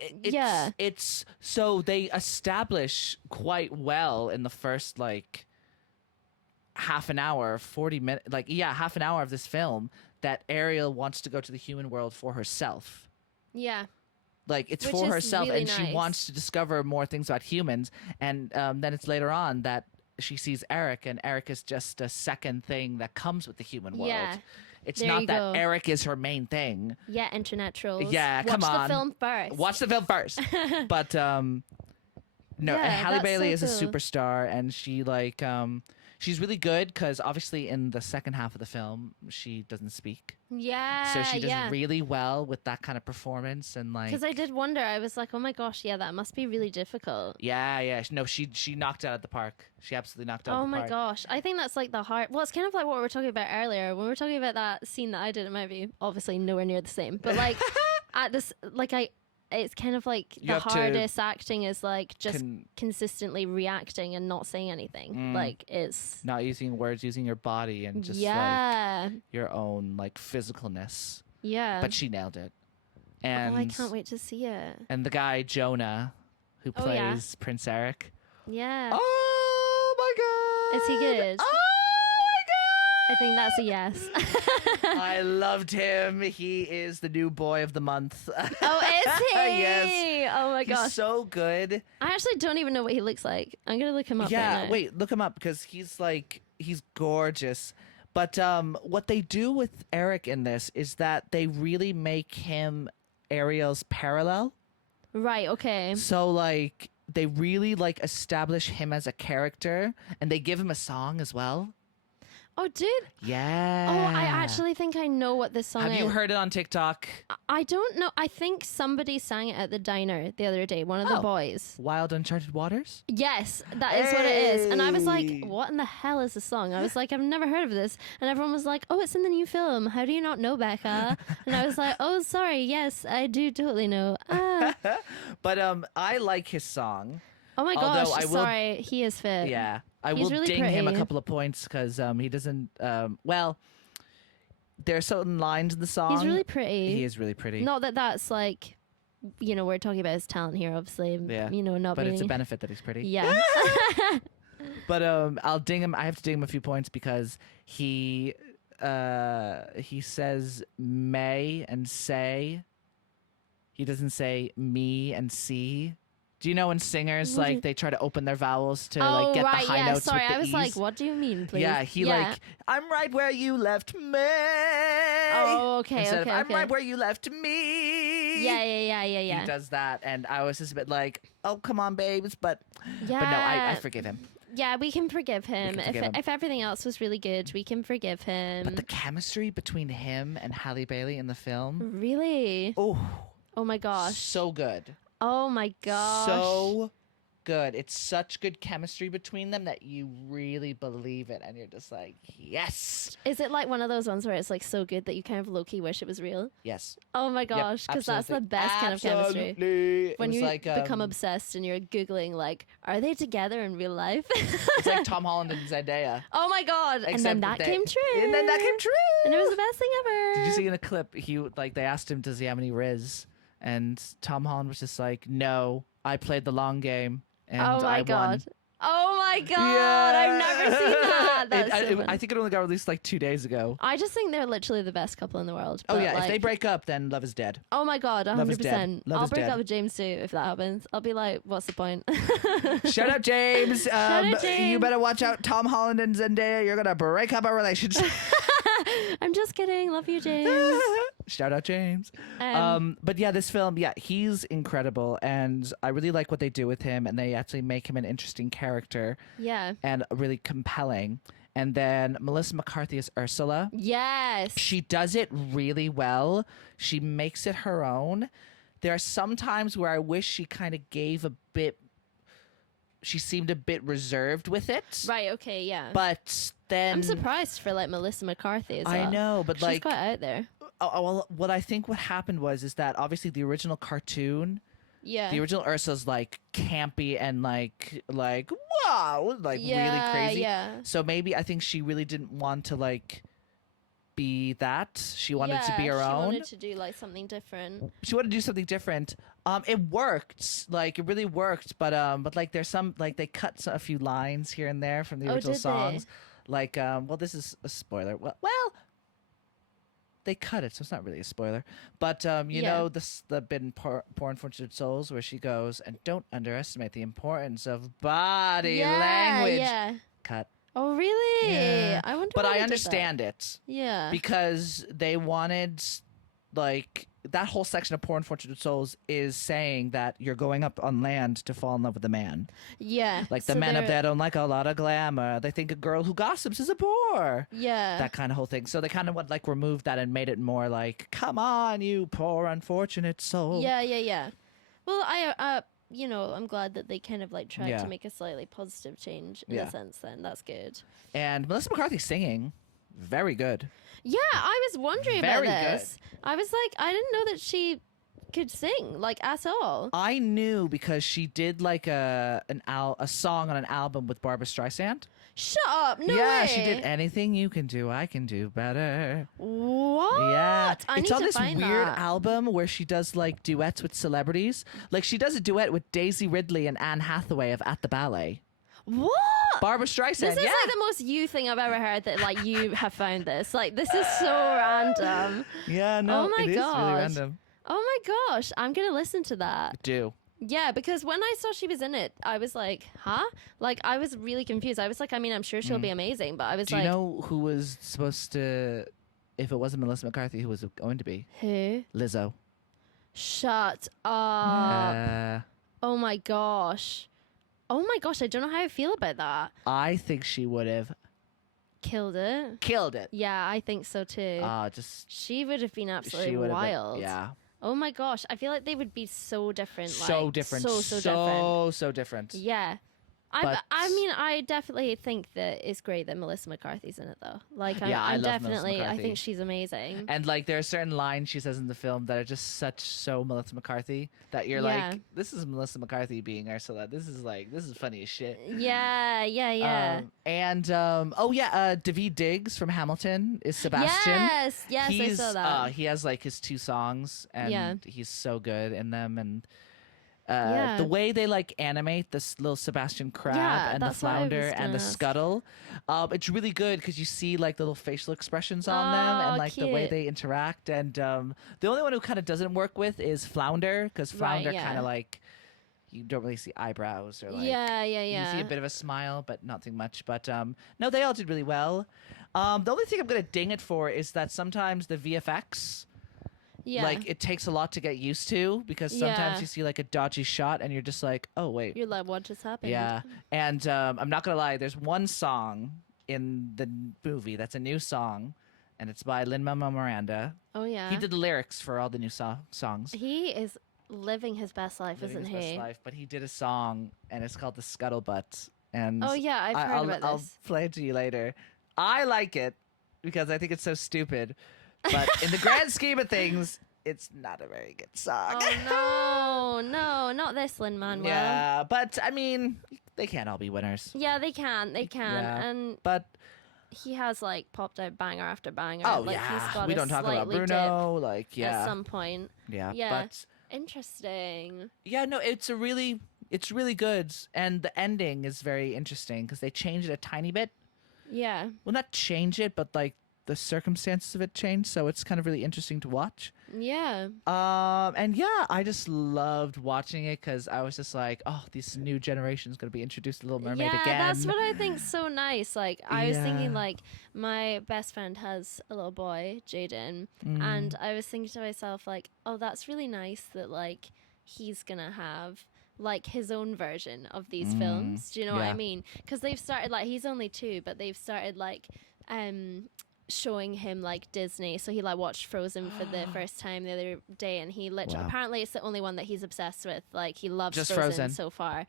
it's so they establish quite well in the first like half an hour, 40 minutes, half an hour of this film that Ariel wants to go to the human world for herself. Yeah. Like it's Which for is herself really and nice. She wants to discover more things about humans. And then it's later on that she sees Eric and Eric is just a second thing that comes with the human world. Yeah. It's There not you that go. Eric is her main thing. Yeah, internet trolls. Yeah, come on. Watch the film first. Watch the film first. But no, Yeah, and Halle that's Bailey so is a cool. superstar, and she like she's really good because obviously in the second half of the film she doesn't speak, Yeah. so she does really well with that kind of performance and like. Because I did wonder, I was like, oh my gosh, yeah, that must be really difficult. Yeah. No, she knocked it out of the park. She absolutely knocked it out Oh of the my park. gosh. I think that's like the heart. Well, it's kind of like what we were talking about earlier. When we were talking about that scene that I did, it might be obviously nowhere near the same. But like at this, like it's kind of like You the have to hardest acting is like just consistently reacting and not saying anything. Like it's not using words, using your body and just like your own like physicalness. Yeah. But she nailed it. And I can't wait to see it. And the guy Jonah, who plays Prince Eric. Yeah. Oh my God! Is he good? Oh my God! I think that's a yes. I loved him. He is the new boy of the month. Oh, is he? Yes. Oh my He's gosh. so good. I actually don't even know what he looks like. I'm gonna look him up. Yeah, right now. wait, look him up because he's gorgeous. But what they do with Eric in this is that they really make him Ariel's parallel. Right. Okay. So like they really like establish him as a character, and they give him a song as well. Oh, dude. Yeah. Oh, I actually think I know what this song is. Have you heard it on TikTok? I don't know. I think somebody sang it at the diner the other day. One of the boys. Wild Uncharted Waters? Yes, that is what it is. And I was like, what in the hell is this song? I was like, I've never heard of this. And everyone was like, oh, it's in the new film. How do you not know, Becca? And I was like, oh, sorry. Yes, I do totally know. But I like his song. Oh my Although gosh, I will- sorry. He is fit. Yeah. I He's will really ding him a pretty. couple of points because he doesn't. Well, there are certain lines in the song. He's really pretty. He is really pretty. Not that that's like, we're talking about his talent here, obviously. Yeah. Not but being. it's a benefit that he's pretty. Yeah. But I'll ding him. I have to ding him a few points because he says may and say. He doesn't say me and see. Do you know when singers like they try to open their vowels to like get the high notes sorry. with the I was E's? like, what do you mean, please? Yeah, like I'm right where you left me. Oh, okay, Instead okay, of I'm okay. right where you left me. Yeah. He does that, and I was just a bit like, oh come on, babes, but no, I forgive him. Yeah, we can forgive him. forgive him. If everything else was really good, we can forgive him. But the chemistry between him and Halle Bailey in the film, Really? oh my gosh. so good. Oh my gosh. So good. It's such good chemistry between them that you really believe it, and you're just like, yes. Is it like one of those ones where it's like so good that you kind of low-key wish it was real? Yes. Oh my gosh, because that's the best kind of chemistry. When you like, become obsessed and you're Googling like, are they together in real life? It's like Tom Holland and Zendaya. Oh my god. And then that came true. And then that came true. And it was the best thing ever. Did you see in a clip, they asked him, does he have any riz? And Tom Holland was just like, no, I played the long game. And oh my I god. won. Oh my god. Yeah. I've never seen that. That's I think it only got released like 2 days ago. I just think they're literally the best couple in the world. Oh yeah, like, if they break up, then love is dead. Oh my god, 100%. Love is dead. I'll break up with James too if that happens. I'll be like, what's the point? Shut up, James. Shut up, James. You better watch out, Tom Holland and Zendaya. You're gonna break up our relationship. I'm just kidding. Love you, James. Shout out, James. But yeah, this film, he's incredible, and I really like what they do with him, and they actually make him an interesting character. Yeah. And really compelling. And then Melissa McCarthy is Ursula. Yes. She does it really well. She makes it her own. There are some times where I wish she kind of she seemed a bit reserved with it. Right, okay, yeah. But then I'm surprised for like Melissa McCarthy as well. I know, but she's quite out there. Well, what I think what happened is that obviously the original cartoon, the original Ursa's like campy and like wow, like really crazy. Yeah. So maybe I think she really didn't want to like be that. She wanted to be her own. She wanted to do like something different. She wanted to do something different. It worked. Like it really worked, but like there's some like they cut a few lines here and there from the original songs. Like well, this is a spoiler. Well, they cut it, so it's not really a spoiler. But you know the bit in Poor Unfortunate Souls where she goes, and don't underestimate the importance of body language. Yeah. Cut. Oh really? Yeah. I wonder. But why I they did understand that. it. Yeah. Because they wanted like that whole section of Poor Unfortunate Souls is saying that you're going up on land to fall in love with a man. Yeah. Like the men up there don't like a lot of glamour. They think a girl who gossips is a bore. Yeah. That kind of whole thing. So they kind of would like remove that and made it more like, come on, you poor unfortunate soul. Yeah. Well, I'm glad that they kind of like tried to make a slightly positive change in a sense then. That's good. And Melissa McCarthy singing, very good. Yeah, I was wondering about this. I was like, I didn't know that she could sing like at all. I knew because she did like a song on an album with Barbra Streisand. Shut up! No yeah, way. She did Anything You Can Do, I Can Do Better. What? Yeah, it's on this weird album where she does like duets with celebrities. Like she does a duet with Daisy Ridley and Anne Hathaway of At the Ballet. What? Barbra Streisand. This is like the most you thing I've ever heard. That like you have found this. Like this is so random. Yeah, no, oh my it gosh. is really random. Oh my gosh, I'm gonna listen to that. Do. Yeah, because when I saw she was in it, I was like, huh? Like, I was really confused. I was like, I mean, I'm sure she'll be amazing, but I was Do you know who was supposed to, if it wasn't Melissa McCarthy, who was it going to be? Who? Lizzo. Shut up. Yeah. Oh my gosh. Oh my gosh, I don't know how I feel about that. I think she would have killed it. Yeah, I think so too. She would have been absolutely wild. Yeah. Oh my gosh, I feel like they would be so different. So different. So different. So different. Yeah. I mean, I definitely think that it's great that Melissa McCarthy's in it, though. Like, I definitely, I think she's amazing. And like, there are certain lines she says in the film that are just so Melissa McCarthy that you're like, this is Melissa McCarthy being Ursula. This is funny as shit. Yeah. Daveed Diggs from Hamilton is Sebastian. Yes, I saw that. He has like his 2 songs, and he's so good in them, and. The way they like animate this little Sebastian crab and the flounder and the scuttle, it's really good because you see like little facial expressions on them and like the way they interact. And the only one who kind of doesn't work with is flounder, because flounder kind of like you don't really see eyebrows or like you see a bit of a smile but nothing much. But no, they all did really well. The only thing I'm gonna ding it for is that sometimes the VFX Yeah. Like, it takes a lot to get used to because sometimes you see like a dodgy shot and you're just like, oh wait. You're like, what just happened? Yeah. And I'm not gonna lie, there's one song in the movie that's a new song, and it's by Lin-Manuel Miranda. Oh yeah. He did the lyrics for all the new songs. He is living his best life, Living isn't his he? best life, but he did a song and it's called The Scuttlebutt. And Oh yeah, I've heard about I'll this. play it to you later. I like it because I think it's so stupid. But in the grand scheme of things, it's not a very good song. Oh no, not this Lin-Manuel. Yeah, but I mean, they can't all be winners. Yeah, they can. Yeah, And but he has like popped out banger after banger. oh like, yeah, he's got we a don't talk about slightly Bruno. Like dip yeah, at some point. yeah, Yeah. but Interesting. yeah, no, it's really good, and the ending is very interesting because they changed it a tiny bit. Yeah. Well, not change it, but like the circumstances of it changed, so it's kind of really interesting to watch. Yeah. And yeah, I just loved watching it because I was just like, oh, this new generation is going to be introduced to Little Mermaid yeah, again. that's what I think's so nice. Like, I was thinking, Yeah. like, my best friend has a little boy, Jaden, Mm. and I was thinking to myself, like, oh, that's really nice that, like, he's gonna have like his own version of these films. Do you know what I Yeah. mean? Because they've started, like, he's only 2, but they've started like showing him like Disney. So he like watched Frozen for the first time the other day, and he literally Wow. apparently it's the only one that he's obsessed with. Like, he loves Just Frozen Frozen. so far.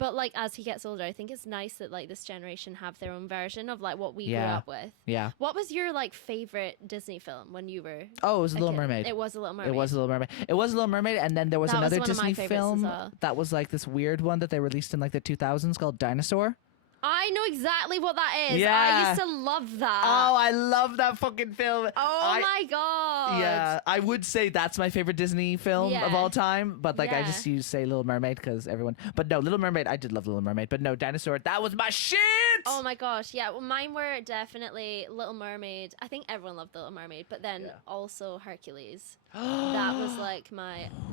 But like as he gets older, I think it's nice that like this generation have their own version of like what we grew Yeah. up with. Yeah. What was your like favorite Disney film when you were Oh, it was a Little kid? Mermaid. It was a Little Mermaid. It was a Little Mermaid. It was a Little Mermaid, and then there was That was another one of my Disney favorites as film well. that was like this weird one that they released in like the 2000s called Dinosaur. I know exactly what that is. Yeah. I used to love that. Oh, I love that fucking film. Oh my god. Yeah, I would say that's my favorite Disney film of Yeah. all time, but like I Yeah. just use say Little Mermaid because everyone. But no, Little Mermaid, I did love Little Mermaid, but no, Dinosaur, that was my shit. Oh my gosh, yeah. Well, mine were definitely Little Mermaid. I think everyone loved Little Mermaid, but then also Hercules. That was like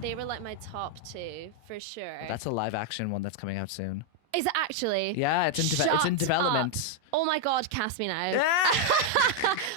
they were like my top 2 for sure. That's a live action one that's coming out soon. Is it actually? Yeah, it's in Shut development. Oh my god, cast me now.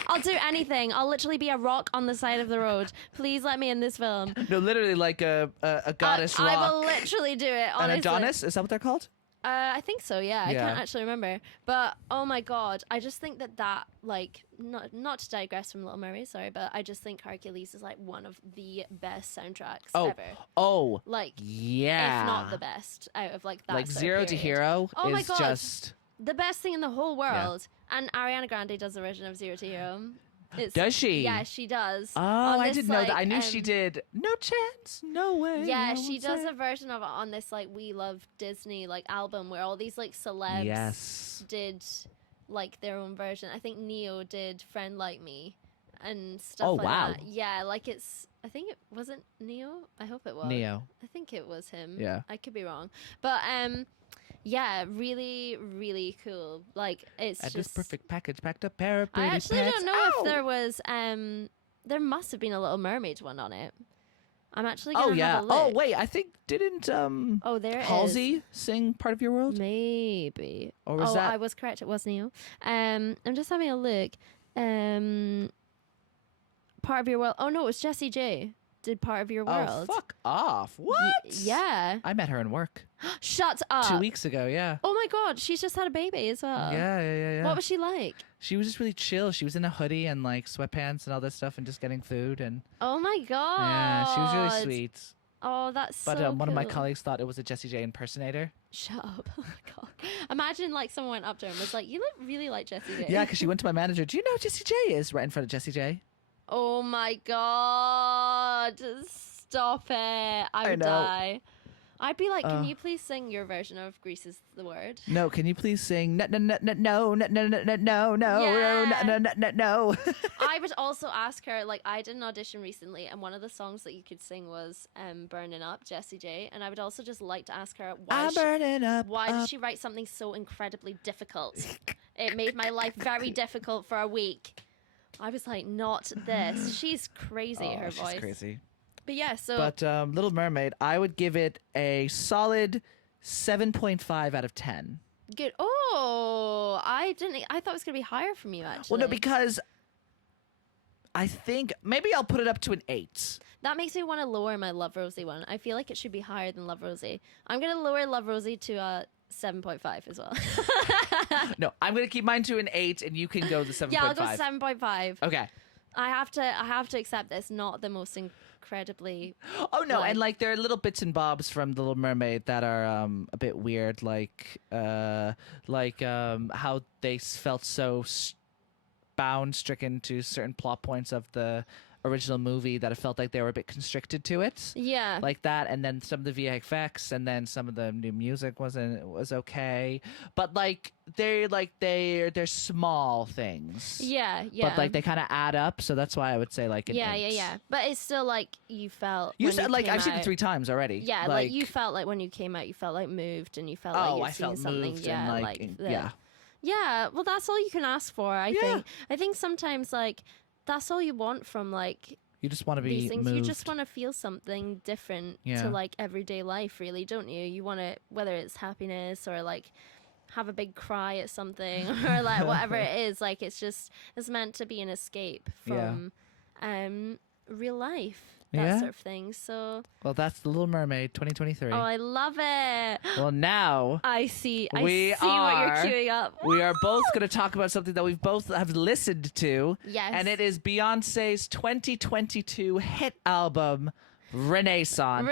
I'll do anything. I'll literally be a rock on the side of the road. Please let me in this film. No, literally like a goddess rock. I will literally do it, honestly. An Adonis? Is that what they're called? I think so, yeah. I Yeah. can't actually remember. But, oh my god, I just think that like, not to digress from Little Mermaid, sorry, but I just think Hercules is, like, one of the best soundtracks ever. Oh, Like, yeah. if not the best out of, like, that Like sort of Zero to period. Hero Oh my is God. just... The best thing in the whole world. And Ariana Grande does a version of Zero to Hero. Does she? Yeah, she does. Oh, On I this, didn't know that. like, I knew she did. No chance. No way. Yeah, no she one's does there. a version of it on this like We Love Disney like album where all these like celebs Yes. did like their own version. I think Neo did Friend Like Me and stuff Oh, like wow. that. Yeah, like I think it wasn't Neo. I hope it was. Neo. I think it was him. Yeah. I could be wrong. But yeah, really, really cool. Like it's At just this perfect package, packed a pair of I pretty actually pants. don't know Ow! if there was there must have been a Little Mermaid one on it. I'm actually gonna Oh yeah. have a look. Oh wait, I think didn't Oh, there it is. Halsey sing Part of Your World? Maybe. Or was oh, that- I was correct. It was Neo. I'm just having a look. Part of Your World. Oh no, it was Jessie J. Did Part of Your World. Oh fuck off! What? Yeah. I met her in work Shut up. 2 weeks ago. Yeah. Oh my god, she's just had a baby as well. Yeah. What was she like? She was just really chill. She was in a hoodie and like sweatpants and all that stuff and just getting food and Oh my god. yeah, she was really sweet. Oh, that's But so one of my cool. colleagues thought it was a Jessie J impersonator. Shut up. Oh my god. Imagine like someone went up to her and was like, "You look really like Jessie J." Yeah, because she went to my manager. Do you know who Jessie J is? Right in front of Jessie J. Oh my god. Stop it. I would know. die. I'd be like, can you please sing your version of Grease is the Word? No, can you please sing no. I would also ask her, like, I did an audition recently, and one of the songs that you could sing was Burning Up, Jessie J. And I would also just like to ask her, I'm burning up. why did she write something so incredibly difficult? It made my life very difficult for a week. I was like, not this. She's crazy, her voice. She's crazy. But yeah, so But Little Mermaid, I would give it a solid 7.5 out of 10. good. Oh, I thought it was gonna be higher from you actually. Well, no, because I think maybe I'll put it up to an 8. That makes me want to lower my Love Rosie one. I feel like it should be higher than Love Rosie. I'm going to lower Love Rosie to a 7.5 as well. No, I'm going to keep mine to an 8 and you can go the 7.5. Yeah, I'll go 7.5. Okay. I have to accept this. Not the most incredibly. Oh no, and like there are little bits and bobs from The Little Mermaid that are a bit weird, like how they felt so bound stricken to certain plot points of the original movie that it felt like they were a bit constricted to it. Yeah. Like that, and then some of the VFX and then some of the new music was okay. But they're small things. Yeah. But like they kind of add up, so that's why I would say like an 8. Yeah. But it's still like you felt. You said like I've seen it 3 times already. Yeah, like you felt like when you came out, you felt like moved and you felt like you'd seen something. Yeah, yeah. Yeah, well, that's all you can ask for. I think sometimes like that's all you want from like you just want to be these things. moved. You just want to feel something different to like everyday life, really, don't you? You want to, whether it's happiness or like have a big cry at something or like whatever it is. Like it's meant to be an escape from real life. That sort of thing. So well, that's The Little Mermaid 2023. Oh, I love it. Well, now I see what you're queuing up. We are both going to talk about something that we both have listened to. Yes. And it is Beyonce's 2022 hit album, Renaissance.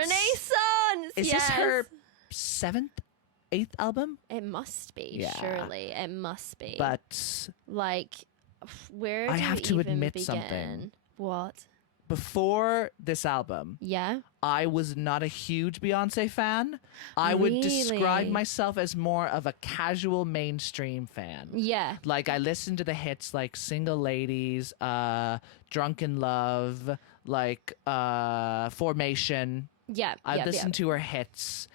Is this her 7th, 8th album? It must be, surely. It must be. But like, where do I have you to even admit begin? something. What? Before this album, I was not a huge Beyonce fan. I would describe myself as more of a casual mainstream fan. Yeah. Like I listened to the hits like Single Ladies, Drunk in Love, like Formation. Yeah. I listened to her hits.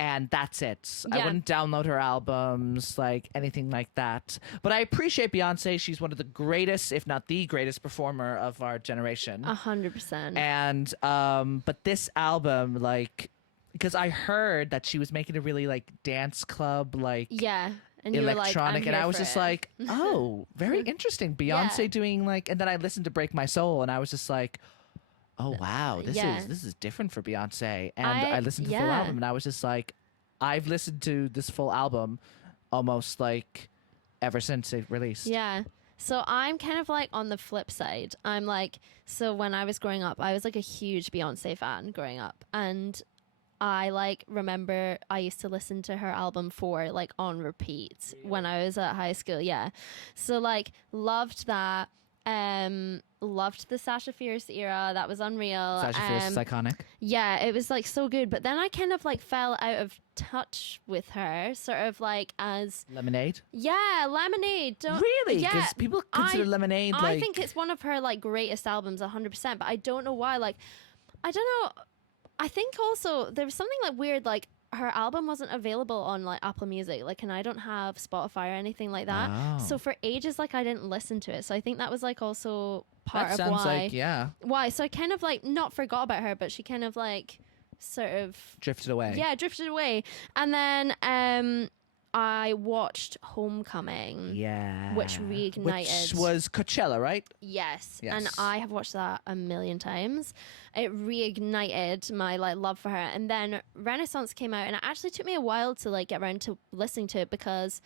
And that's it. Yeah. I wouldn't download her albums, like anything like that. But I appreciate Beyonce. She's one of the greatest, if not the greatest performer of our generation. 100%. And but this album, like, because I heard that she was making a really like dance club, like and electronic, and I was just like, it. oh, very interesting. Beyonce doing like, and then I listened to Break My Soul, and I was just like, oh wow, this is different for Beyonce. And I listened to the full album and I was just like, I've listened to this full album almost like ever since it released. Yeah. So I'm kind of like on the flip side. I'm like, so when I was growing up, I was like a huge Beyonce fan growing up. And I like remember I used to listen to her album 4 like on repeat when I was at high school. Yeah. So like loved that. Loved the Sasha Fierce era. That was unreal. Sasha Fierce is iconic. Yeah, it was like so good. But then I kind of like fell out of touch with her, sort of like as Lemonade. Yeah, Lemonade. Really? Because people consider Lemonade. I think it's one of her like greatest albums, 100%. But I don't know why. Like, I don't know. I think also there was something like weird, like. Her album wasn't available on like Apple Music, like, and I don't have Spotify or anything like that. Oh. So for ages, like, I didn't listen to it. So I think that was like also part that of sounds why. Like, why? So I kind of like not forgot about her, but she kind of like sort of drifted away. Yeah, drifted away. And then I watched Homecoming. Yeah. Which reignited. Which was Coachella, right? Yes. And I have watched that a million times. It reignited my like love for her. And then Renaissance came out, and it actually took me a while to like get around to listening to it, because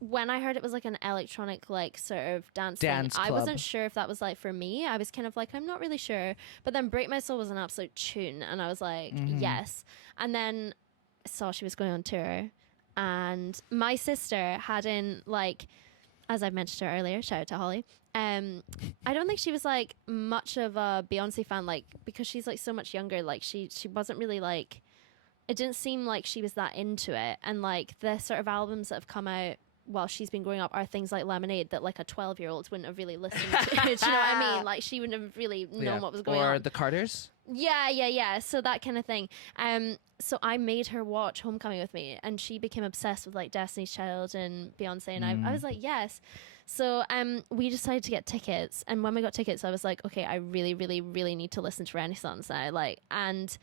when I heard it was like an electronic like sort of dance thing, I wasn't sure if that was like for me. I was kind of like, I'm not really sure. But then Break My Soul was an absolute tune, and I was like, yes. And then I saw she was going on tour, and my sister had in like, as I mentioned to her earlier, shout out to Holly. I don't think she was like much of a Beyonce fan, like, because she's like so much younger. Like she wasn't really like, it didn't seem like she was that into it. And like the sort of albums that have come out while she's been growing up are things like Lemonade that like a 12-year-old wouldn't have really listened to. Do you know what I mean? Like she wouldn't have really known what was going on. Or the Carters? Yeah. So that kind of thing. So I made her watch Homecoming with me, and she became obsessed with like Destiny's Child and Beyonce, and I was like, yes. So we decided to get tickets, and when we got tickets, I was like, okay, I really, really, really need to listen to Renaissance now. Like, and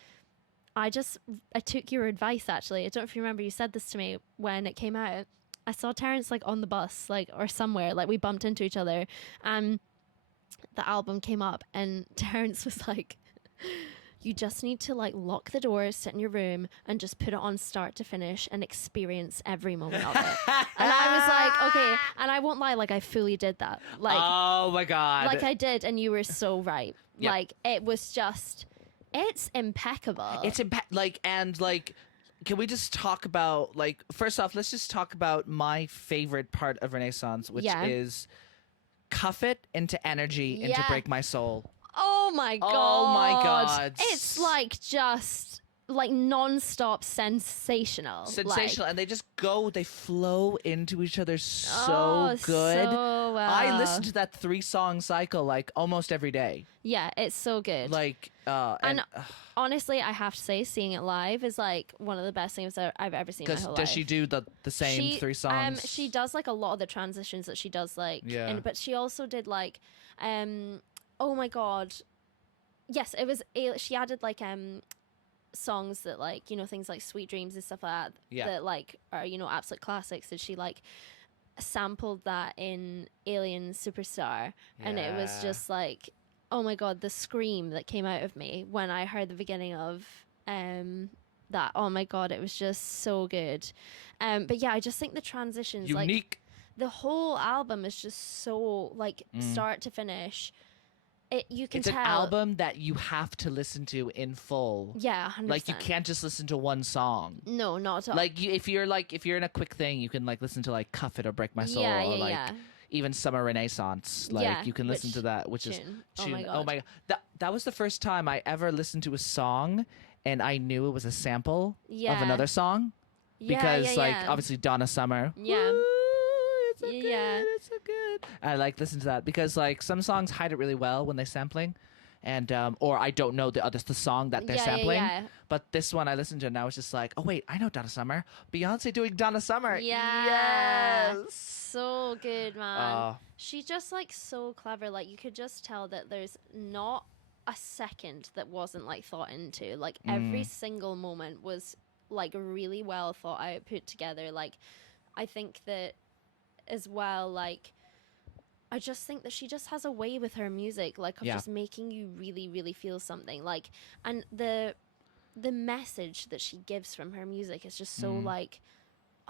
I took your advice, actually. I don't know if you remember, you said this to me when it came out. I saw Terence like on the bus, like, or somewhere, like we bumped into each other. the album came up, and Terence was like, you just need to like lock the doors, sit in your room, and just put it on start to finish and experience every moment of it. And I was like, okay. And I won't lie, like I fully did that. Like, oh my God. Like I did, and you were so right. Yep. Like it was just, it's impeccable. It's can we just talk about, like, first off, let's just talk about my favorite part of Renaissance, which is cuff it into energy, into Break My Soul. Oh my God. Oh my God. It's like just like non-stop sensational. Sensational. And they just they flow into each other so good. So, I listen to that 3-song cycle like almost every day. Yeah, it's so good. Like, and honestly, I have to say, seeing it live is like one of the best things that I've ever seen in my whole life. Does she do the same 3 songs? She does like a lot of the transitions that she does, like, but she also did like, oh my God. Yes, it was, she added like, songs that like, you know, things like Sweet Dreams and stuff like that, that like are, you know, absolute classics. And she like sampled that in Alien Superstar. And it was just like, oh my God, the scream that came out of me when I heard the beginning of that. Oh my God, it was just so good. But yeah, I just think the transitions, unique. Like the whole album is just so like start to finish. It's an album that you have to listen to in full. Yeah, 100%. Like you can't just listen to one song. No, not at all. Like if you're in a quick thing, you can like listen to like Cuff It or Break My Soul or like even Summer Renaissance. Like you can listen to that, which is tune. Oh my God. That was the first time I ever listened to a song and I knew it was a sample of another song. Because like obviously Donna Summer. Yeah. So good, it's so good. I like listen to that because like some songs hide it really well when they're sampling, and or I don't know the song that they're sampling. But this one I listened to and I was just like, oh wait, I know Donna Summer. Beyonce doing Donna Summer. Yeah. Yes. So good, man. She's just like so clever. Like you could just tell that there's not a second that wasn't like thought into. Like every single moment was like really well thought out, put together. Like I think that as well, like I just think that she just has a way with her music, like of just making you really, really feel something. Like, and the message that she gives from her music is just so like,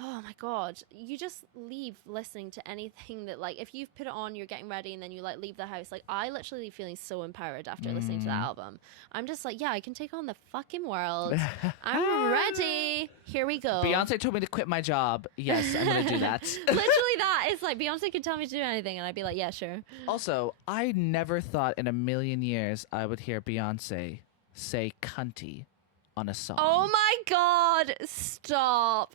oh my God, you just leave listening to anything that like, if you've put it on, you're getting ready and then you like leave the house. Like I literally leave feeling so empowered after listening to that album. I'm just like, yeah, I can take on the fucking world. I'm ready. Here we go. Beyonce told me to quit my job. Yes, I'm going to do that. Literally that. It's like Beyonce could tell me to do anything and I'd be like, yeah, sure. Also, I never thought in a million years I would hear Beyonce say cunty on a song. Oh my God. Stop.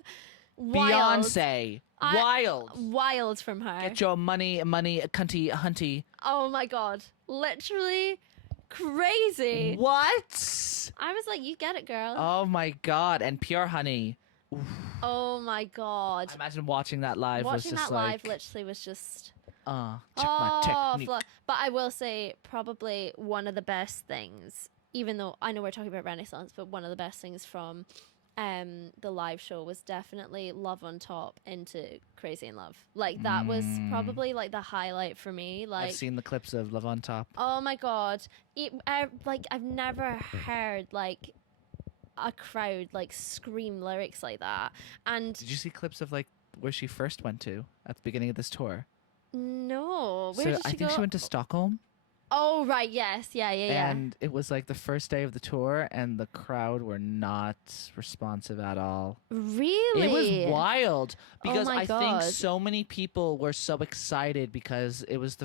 Wild. Beyonce. Wild from her. Get your money, cunty, hunty. Oh my God. Literally crazy. What? I was like, you get it, girl. Oh my God. And Pure Honey. Oof. Oh my God. I imagine watching that live was just live literally was just... check my technique. But I will say probably one of the best things, even though I know we're talking about Renaissance, but one of the best things from... the live show was definitely Love on Top into Crazy in Love. Like that was probably like the highlight for me. Like I've seen the clips of Love on Top. Oh my God. I've never heard like a crowd like scream lyrics like that. And did you see clips of like where she first went to at the beginning of this tour? No. Where did she go? I think she went to Stockholm. Oh, right. Yes. Yeah. And it was like the first day of the tour and the crowd were not responsive at all. Really? It was wild because I think so many people were so excited because it was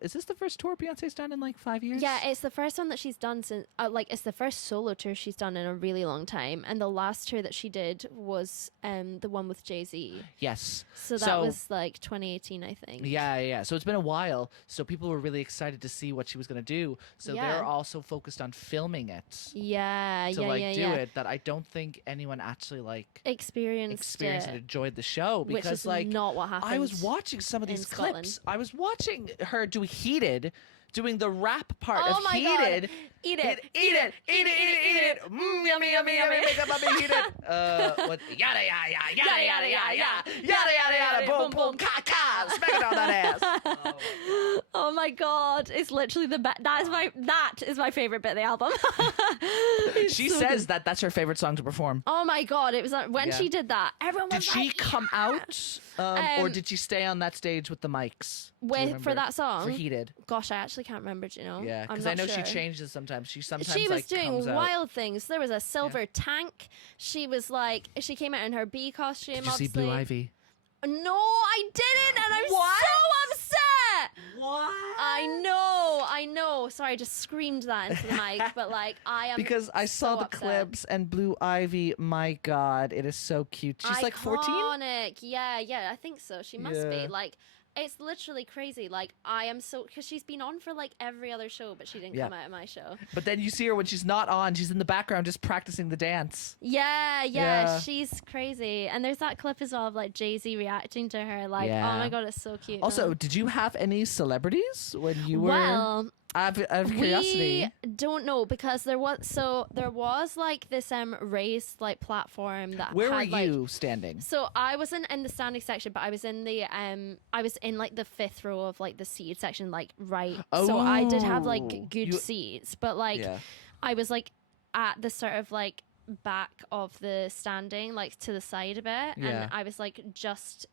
is this the first tour Beyonce's done in like 5 years? Yeah, it's the first one that she's done since, it's the first solo tour she's done in a really long time. And the last tour that she did was the one with Jay-Z. Yes. So that was like 2018, I think. Yeah. So it's been a while. So people were really excited to see what she was going to do. So they're also focused on filming it. To do it, that I don't think anyone actually like experienced it, enjoyed the show, because which is like not what happened. I was watching some of these clips. Scotland. I was watching her do Heated, doing the rap part of my Heated. God. Eat it. Yummy, make up my heated. What? Yada yada. Boom, ka ka. Smack it on that ass. Oh my god, it's literally the best. That is my favorite bit of the album. She says that that's her favorite song to perform. Oh my god, it was when she did that. Everyone was Did she come out, or did she stay on that stage with the mics for that song? For Heated. Gosh, I actually can't remember. Do you know? Yeah, because I know she changes sometimes. She sometimes was doing wild things. There was a silver Yeah. tank. She was like, she came out in her bee costume. Did you obviously. see Blue Ivy? No, I didn't, and I'm so upset. What? I know. Sorry, I just screamed that into the mic, but like I am Because I saw so the upset. clips and Blue Ivy. My God, it is so cute. She's like 14. Iconic. Yeah, I think so. She must Yeah. be like. It's literally crazy. Like I am so because she's been on for like every other show, but she didn't come out of my show. But then you see her when she's not on. She's in the background just practicing the dance. Yeah, she's crazy. And there's that clip as well of like Jay-Z reacting to her. Like, oh my god, it's so cute. Also, did you have any celebrities when you were? Well, out of curiosity. we don't know because there was like this raised like platform that Where had, were you standing? So I wasn't in the standing section, but I was in the I was in like the 5th row of like the seated section, like right. So I did have like good seats, but like I was like at the sort of like back of the standing, like to the side a bit, and I was like just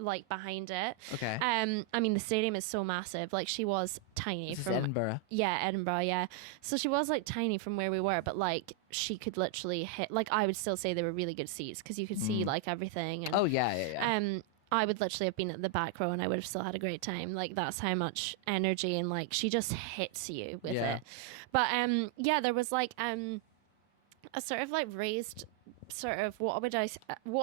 like behind it. Okay. I mean the stadium is so massive. Like she was tiny This from is Edinburgh. Yeah, Edinburgh, yeah. So she was like tiny from where we were, but like she could literally hit, like I would still say they were really good seats because you could see like everything. And, I would literally have been at the back row and I would have still had a great time. Like that's how much energy and like she just hits you with it. But there was like a sort of like raised sort of what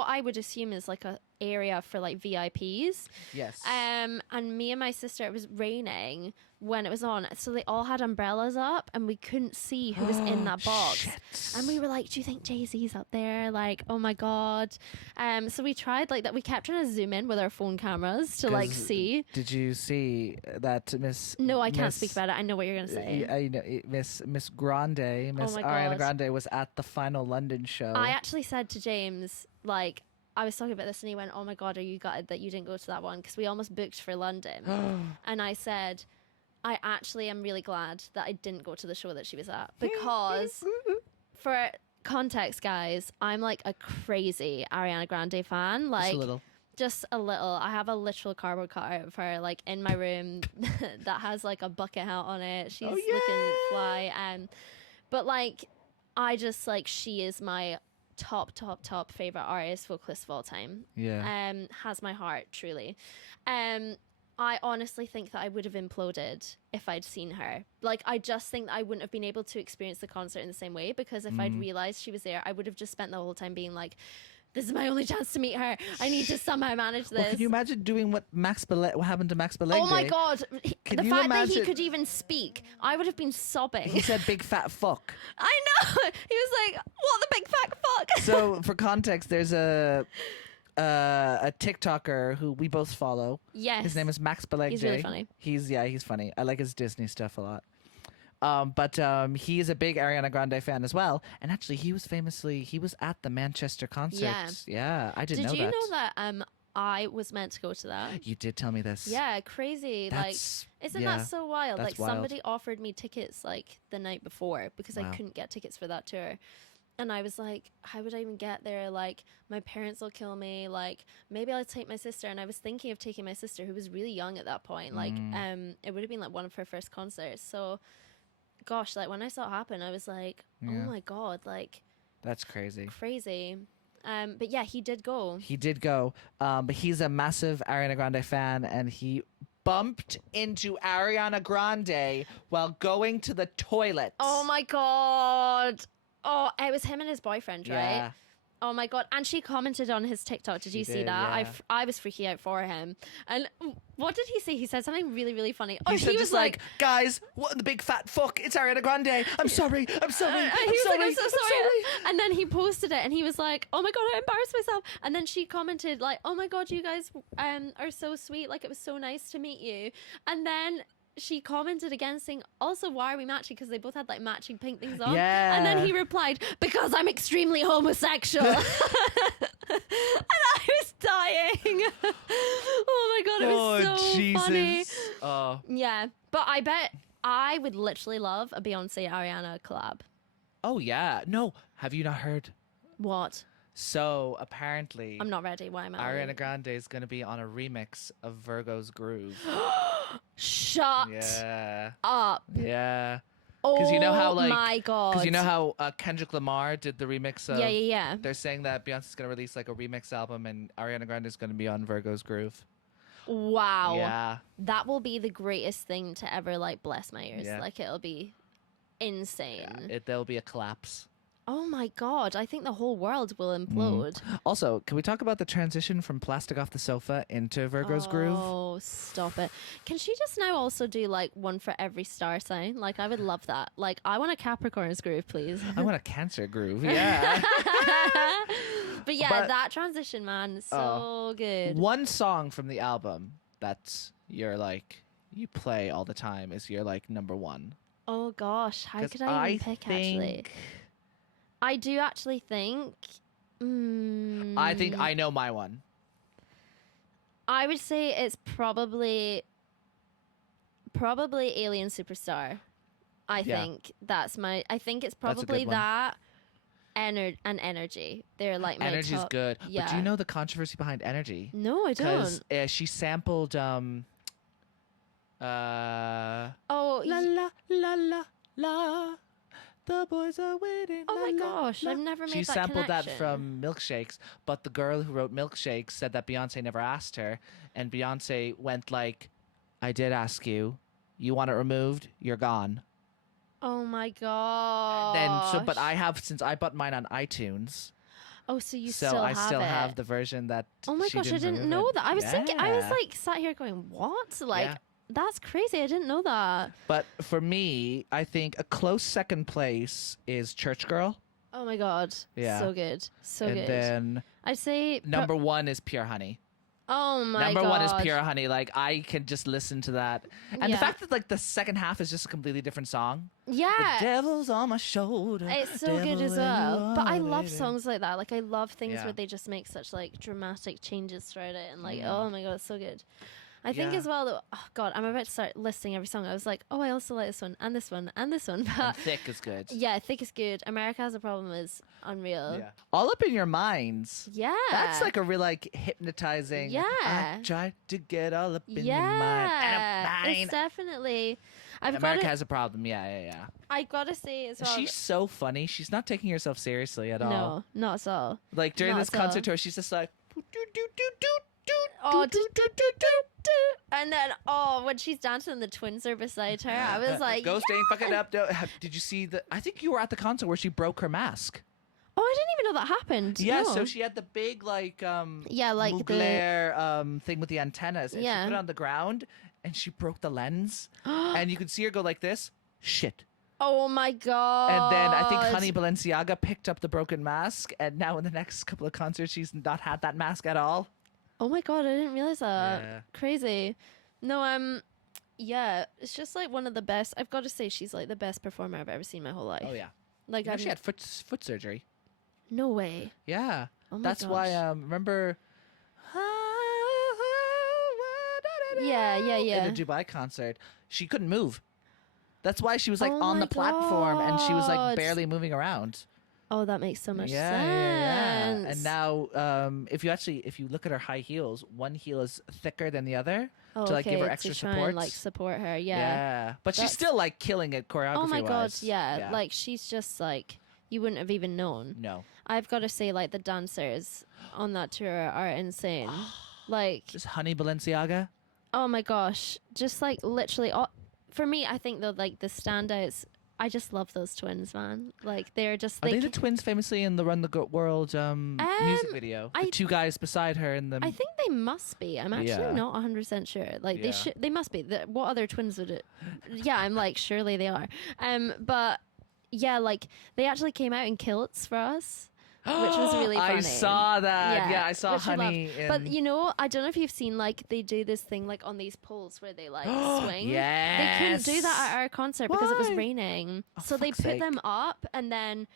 I would assume is like a area for like VIPs. Yes. And me and my sister, it was raining when it was on, so they all had umbrellas up and we couldn't see who was in that box. Shit. And we were like, do you think Jay-Z's up there? Like, oh my god. So we tried like that. We kept trying to zoom in with our phone cameras to like see. Did you see that Miss? No, I can't speak about it. I know what you're gonna say. You know, Miss Grande, Miss my Ariana God. Grande was at the final London show. I actually said to James, like, I was talking about this and he went, oh my god, are you gutted that you didn't go to that one? Because we almost booked for London. And I said, I actually am really glad that I didn't go to the show that she was at. Because for context, guys, I'm like a crazy Ariana Grande fan. Like, just a little. I have a literal cardboard cutout of her like in my room that has like a bucket hat on it. She's looking fly. But like, I just like, she is my top favorite artist, vocalist of all time. Has my heart, truly. I honestly think that I would have imploded if I'd seen her. Like, I just think that I wouldn't have been able to experience the concert in the same way, because if I'd realized she was there, I would have just spent the whole time being like, this is my only chance to meet her. I need to somehow manage this. Well, can you imagine doing what happened to Max Belegde? Oh my god. The fact that he could even speak, I would have been sobbing. He said big fat fuck. I know. He was like, what the big fat fuck? So for context, there's a TikToker who we both follow. Yes. His name is Max Belegde. He's really funny. He's funny. I like his Disney stuff a lot. But he is a big Ariana Grande fan as well. And actually, he was at the Manchester concert. Yeah, I didn't know that. Did you know that I was meant to go to that? You did tell me this. Yeah, crazy. Isn't that so wild? That's like somebody offered me tickets like the night before because I couldn't get tickets for that tour. And I was like, how would I even get there? Like, my parents will kill me. Like, maybe I'll take my sister. And I was thinking of taking my sister, who was really young at that point. Like, it would have been like one of her first concerts. So, gosh, like when I saw it happen, I was like, oh my god, like, that's crazy. But yeah, he did go. But he's a massive Ariana Grande fan, and he bumped into Ariana Grande while going to the toilet. Oh my god. Oh, it was him and his boyfriend, right? Yeah. Oh my god. And she commented on his TikTok. Did you see that? Yeah. I was freaking out for him. And what did he say? He said something really, really funny. He was like, guys, what the big fat fuck? It's Ariana Grande. I'm sorry. I'm sorry. I'm so sorry. And then he posted it and he was like, oh my god, I embarrassed myself. And then she commented like, oh my god, you guys are so sweet. Like, it was so nice to meet you. And then she commented again saying, also, why are we matching? Because they both had like matching pink things on. Yeah. And then he replied, because I'm extremely homosexual. And I was dying. Oh my god, it was so Jesus. funny. Yeah, but I bet I would literally love a Beyonce Ariana collab. Oh yeah. No, have you not heard? What? So apparently, I'm not ready. Why am I? Ariana Grande is going to be on a remix of Virgo's Groove. Shut up. Yeah. Oh you know how, like, my god. Because you know how Kendrick Lamar did the remix of... Yeah. They're saying that Beyonce's going to release like a remix album and Ariana Grande is going to be on Virgo's Groove. Wow. Yeah. That will be the greatest thing to ever like bless my ears. Yeah. Like it'll be insane. Yeah, there'll be a collapse. Oh my god, I think the whole world will implode. Also, can we talk about the transition from Plastic Off the Sofa into Virgo's Groove? Oh, stop it. Can she just now also do like one for every star sign? Like I would love that. Like I want a Capricorn's groove, please. I want a Cancer Groove, yeah. But yeah, that transition, man, so good. One song from the album that's your like, you play all the time is your like number one. Oh gosh, how could I even pick actually? I do actually think... I think I know my one. I would say it's probably Alien Superstar. I think that's my... I think it's probably that and Energy. They're like my Energy's top, good. Yeah. But do you know the controversy behind Energy? No, I don't. Because she sampled... oh, la la la la la. The boys are waiting. Oh my gosh, I've never made that She sampled connection. that from Milkshakes, but the girl who wrote Milkshakes said that Beyonce never asked her, and Beyonce went like, I did ask you. You want it removed? You're gone. Oh my god. But I have, since I bought mine on iTunes. Oh, so you so still I have still it. have the version that. Oh my gosh, I didn't know that. I was thinking, I was like sat here going, what? Like, that's crazy. I didn't know that. But for me, I think a close second place is Church Girl. Oh my god. Yeah. So good. So good. And then I'd say number one is Pure Honey. Oh my god. Number one is Pure Honey. Like I can just listen to that. And the fact that like the second half is just a completely different song. Yeah. The devil's on my shoulder. It's so good as well. But I love songs like that. Like I love things where they just make such like dramatic changes throughout it and like oh my god, it's so good. I think as well that, oh god, I'm about to start listing every song. I was like, oh, I also like this one and this one and this one. But and Thick is good. Yeah, Thick is good. America Has a Problem is unreal. Yeah. All Up in Your Minds. Yeah. That's like a real like hypnotizing. Yeah. I tried to get all up in your mind. It's definitely. America Has a Problem. Yeah. I gotta say as well. She's so funny. She's not taking herself seriously at all. No, not at all. Like during this concert tour, she's just like. And then when she's dancing and the twins are beside her, I was like, Ghost ain't fucking up. Did you see the? I think you were at the concert where she broke her mask. Oh, I didn't even know that happened. Yeah, no. So she had the big like like Mugler thing with the antennas, and she put it on the ground, and she broke the lens, and you could see her go like this. Shit. Oh my god. And then I think Honey Balenciaga picked up the broken mask, and now in the next couple of concerts, she's not had that mask at all. Oh my god, I didn't realize that. Yeah. Crazy. No, yeah, it's just like one of the best. I've got to say, she's like the best performer I've ever seen in my whole life. Oh yeah. Like she had foot surgery. No way. Yeah. Oh my That's gosh. why remember. Yeah. In the Dubai concert, she couldn't move. That's why she was like on the my platform and she was like God. barely moving around. Oh, that makes so much sense. Yeah. And now, if you look at her high heels, one heel is thicker than the other to like give her extra to try support. and, like support her. Yeah. Yeah. But she's still like killing it choreography. Oh my god, wise. yeah. Like she's just like you wouldn't have even known. No. I've got to say, like the dancers on that tour are insane. Like just Honey Balenciaga. Oh my gosh, just like literally. For me, I think though, like the standouts. I just love those twins, man. Like they're just. Are they the twins famously in the Run the World music video? The two guys beside her in the. I think they must be. I'm actually not 100% sure. Like they should. They must be. What other twins would it? Yeah, I'm like surely they are. But yeah, like they actually came out in kilts for us. Which was really funny. I saw that. Yeah, I saw Honey. But you know, I don't know if you've seen like they do this thing like on these poles where they like swing. Yes. They couldn't do that at our concert because it was raining. So they put them up and then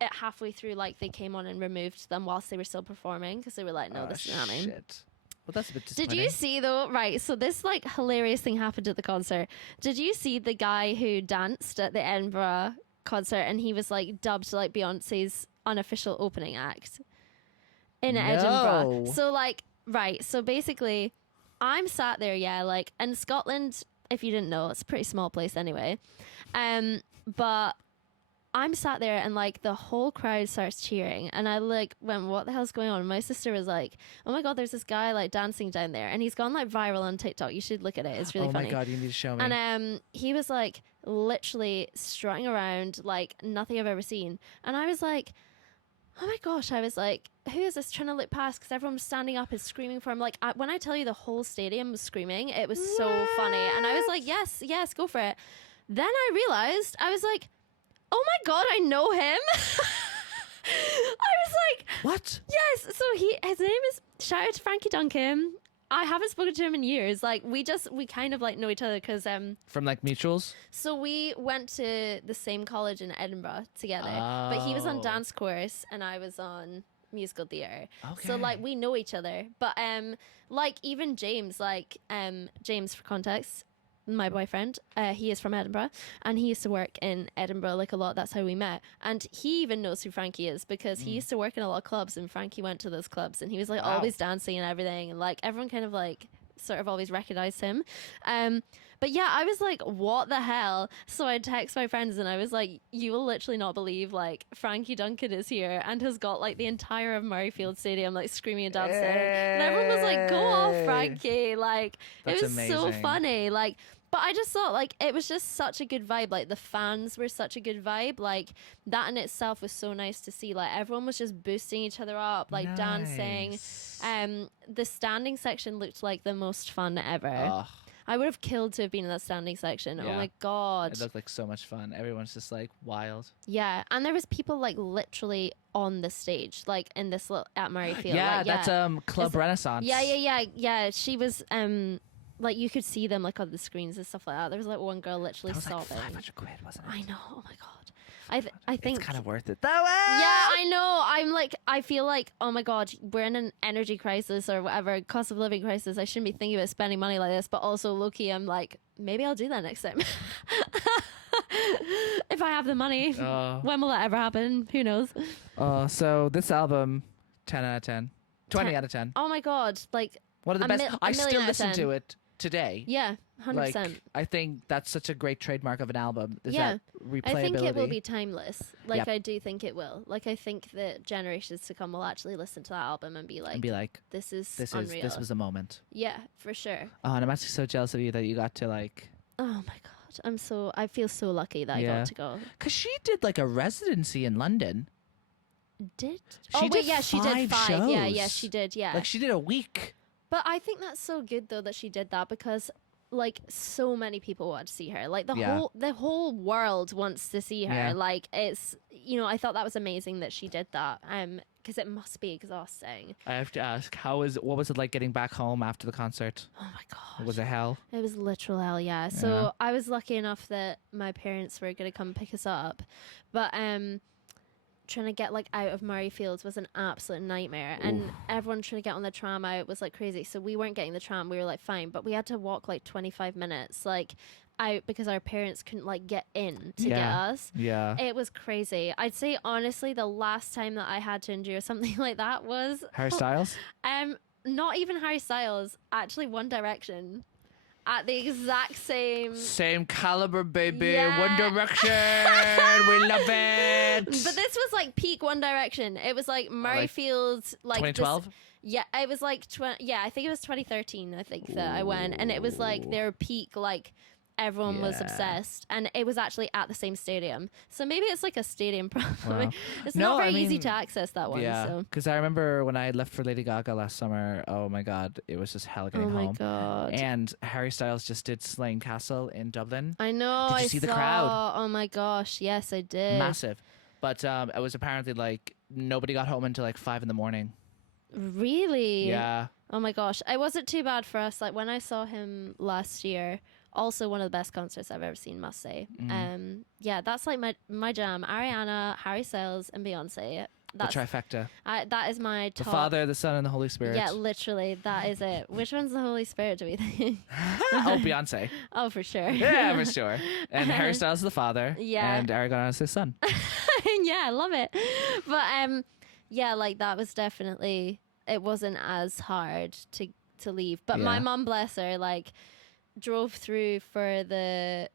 halfway through like they came on and removed them whilst they were still performing because they were like, no, this is not happening. Shit. Well, that's a bit Did disappointing. you see though? Right, so this like hilarious thing happened at the concert. Did you see the guy who danced at the Edinburgh concert and he was like dubbed like Beyonce's unofficial opening act in Edinburgh? So like, right, so basically, I'm sat there, yeah, like, and Scotland, if you didn't know, it's a pretty small place anyway. But I'm sat there and like the whole crowd starts cheering and I like went, what the hell's going on? And my sister was like, oh my God, there's this guy like dancing down there and he's gone like viral on TikTok. You should look at it. It's really funny. Oh my God, you need to show me. And he was like literally strutting around like nothing I've ever seen. And I was like, oh my gosh, I was like, who is this, trying to look past because everyone was standing up and screaming for him. Like when I tell you the whole stadium was screaming, it was so funny. And I was like, yes, go for it. Then I realized, I was like, oh my God, I know him. I was like, what? Yes. So his name is, shout out to Frankie Duncan. I haven't spoken to him in years. Like we kind of like know each other because from like mutuals. So we went to the same college in Edinburgh together, but he was on dance course and I was on musical theatre. Okay. So like we know each other, but like even James, like James for context, my boyfriend, he is from Edinburgh and he used to work in Edinburgh like a lot. That's how we met, and he even knows who Frankie is because he used to work in a lot of clubs and Frankie went to those clubs and he was like always dancing and everything, and like everyone kind of like sort of always recognized him. But yeah, I was like, what the hell? So I text my friends and I was like, you will literally not believe like Frankie Duncan is here and has got like the entire of Murrayfield Stadium like screaming and dancing. And everyone was like, go off, Frankie. Like That's it was amazing. so funny. Like, but I just thought like it was just such a good vibe. Like the fans were such a good vibe. Like that in itself was so nice to see. Like everyone was just boosting each other up, like dancing. The standing section looked like the most fun ever. Ugh. I would have killed to have been in that standing section. Yeah. Oh my God. It looked like so much fun. Everyone's just like wild. Yeah. And there was people like literally on the stage, like in this little at Murrayfield. Yeah, like, that's Club Renaissance. Yeah. She was like you could see them like on the screens and stuff like that. There was like one girl literally that was sobbing. Like £500, wasn't it? I know. Oh my God. I think it's kind of worth it though. Yeah, I know. I feel like, oh my God, we're in an energy crisis or whatever, cost of living crisis. I shouldn't be thinking about spending money like this, but also low-key, I'm like, maybe I'll do that next time. If I have the money. When will that ever happen? Who knows? So this album, 10 out of 10. 20 out of 10. Oh my God. Like, one of the best. I still listen to it today. Yeah, 100%. Like, I think that's such a great trademark of an album. Is yeah. that replayability. I think it will be timeless. Like, Yep. I do think it will. Like, I think that generations to come will actually listen to that album and be like, this is unreal. This was a moment. Yeah, for sure. Oh, and I'm actually so jealous of you that you got to like. Oh my God. I feel so lucky that I got to go. Because she did like a residency in London. Did? She did she did 5. shows. Yeah, she did, yeah. Like she did a week. But I think that's so good though that she did that because like so many people want to see her. Like the whole world wants to see her. Yeah. Like it's, I thought that was amazing that she did that. Because it must be exhausting. I have to ask, what was it like getting back home after the concert? Oh my God. Was it hell? It was literal hell, yeah. So I was lucky enough that my parents were going to come pick us up. But trying to get like out of Murrayfield was an absolute nightmare. And everyone trying to get on the tram out was like crazy. So we weren't getting the tram. We were like, fine. But we had to walk like 25 minutes like out because our parents couldn't like get in to get us. Yeah. It was crazy. I'd say honestly the last time that I had to endure something like that was Harry Styles? Not even Harry Styles, actually One Direction. At the exact same caliber, baby. Yeah. One Direction. We love it. But this was like peak One Direction. It was like Murrayfield, like 2012. Yeah, it was like I think it was 2013. I think that I went, and it was like their peak, like everyone was obsessed, and it was actually at the same stadium. So maybe it's like a stadium problem. Wow. It's not very easy to access that one. Yeah, so. because I remember when I left for Lady Gaga last summer. Oh my God, it was just hell getting home. Oh my God. And Harry Styles just did Slane Castle in Dublin. I know. Did you see the crowd? Oh my gosh, yes, I did. Massive, but it was apparently like nobody got home until like 5 a.m. Really? Yeah. Oh my gosh, it wasn't too bad for us. Like when I saw him last year. Also one of the best concerts I've ever seen, must say. Yeah, that's like my jam. Ariana, Harry Styles, and Beyonce. The trifecta. That is my top. The Father, the Son, and the Holy Spirit. Yeah, literally, that is it. Which one's the Holy Spirit, do we think? Oh, Beyonce. Oh, for sure. Yeah, for sure. And Harry Styles is the father. Yeah. And Aragon is his son. Yeah, I love it. But yeah, like that was definitely, it wasn't as hard to leave. But my mom, bless her, like drove us through for the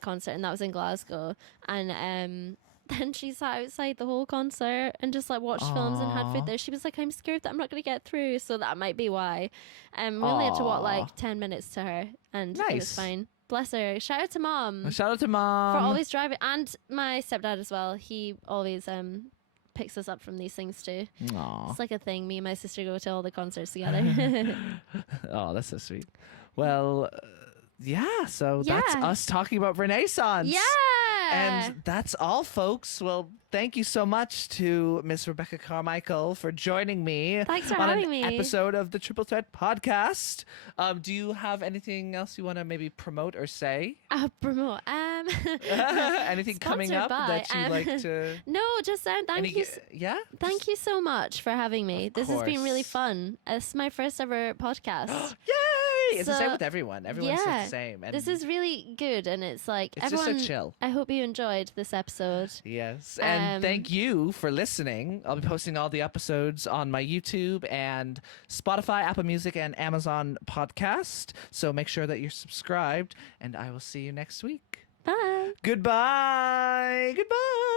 concert, and that was in Glasgow. And then she sat outside the whole concert and just like watched films and had food there. She was like, I'm scared that I'm not going to get through. So that might be why. We only had to walk like 10 minutes to her, and it was fine. Bless her. Shout out to Mom. Shout out to Mom. For always driving. And my stepdad as well. He always picks us up from these things too. Aww. It's like a thing. Me and my sister go to all the concerts together. Oh, that's so sweet. Well, yeah, so that's us talking about Renaissance. Yeah. And that's all, folks. Well, thank you so much to Miss Rebecca Carmichael for joining me. Thanks for on having an me. episode of the Triple Threat podcast. Do you have anything else you want to maybe promote or say? Promote. Anything coming up that you'd like to? No, just thank you. Yeah. Thank you so much for having me. This has been really fun. It's my first ever podcast. Yay! It's the same with everyone. Everyone's the same. And this is really good, and it's like it's everyone. just so chill. I hope you enjoyed this episode. Yes, and thank you for listening. I'll be posting all the episodes on my YouTube and Spotify, Apple Music, and Amazon podcast. So make sure that you're subscribed, and I will see you next week. Bye. Goodbye. Goodbye.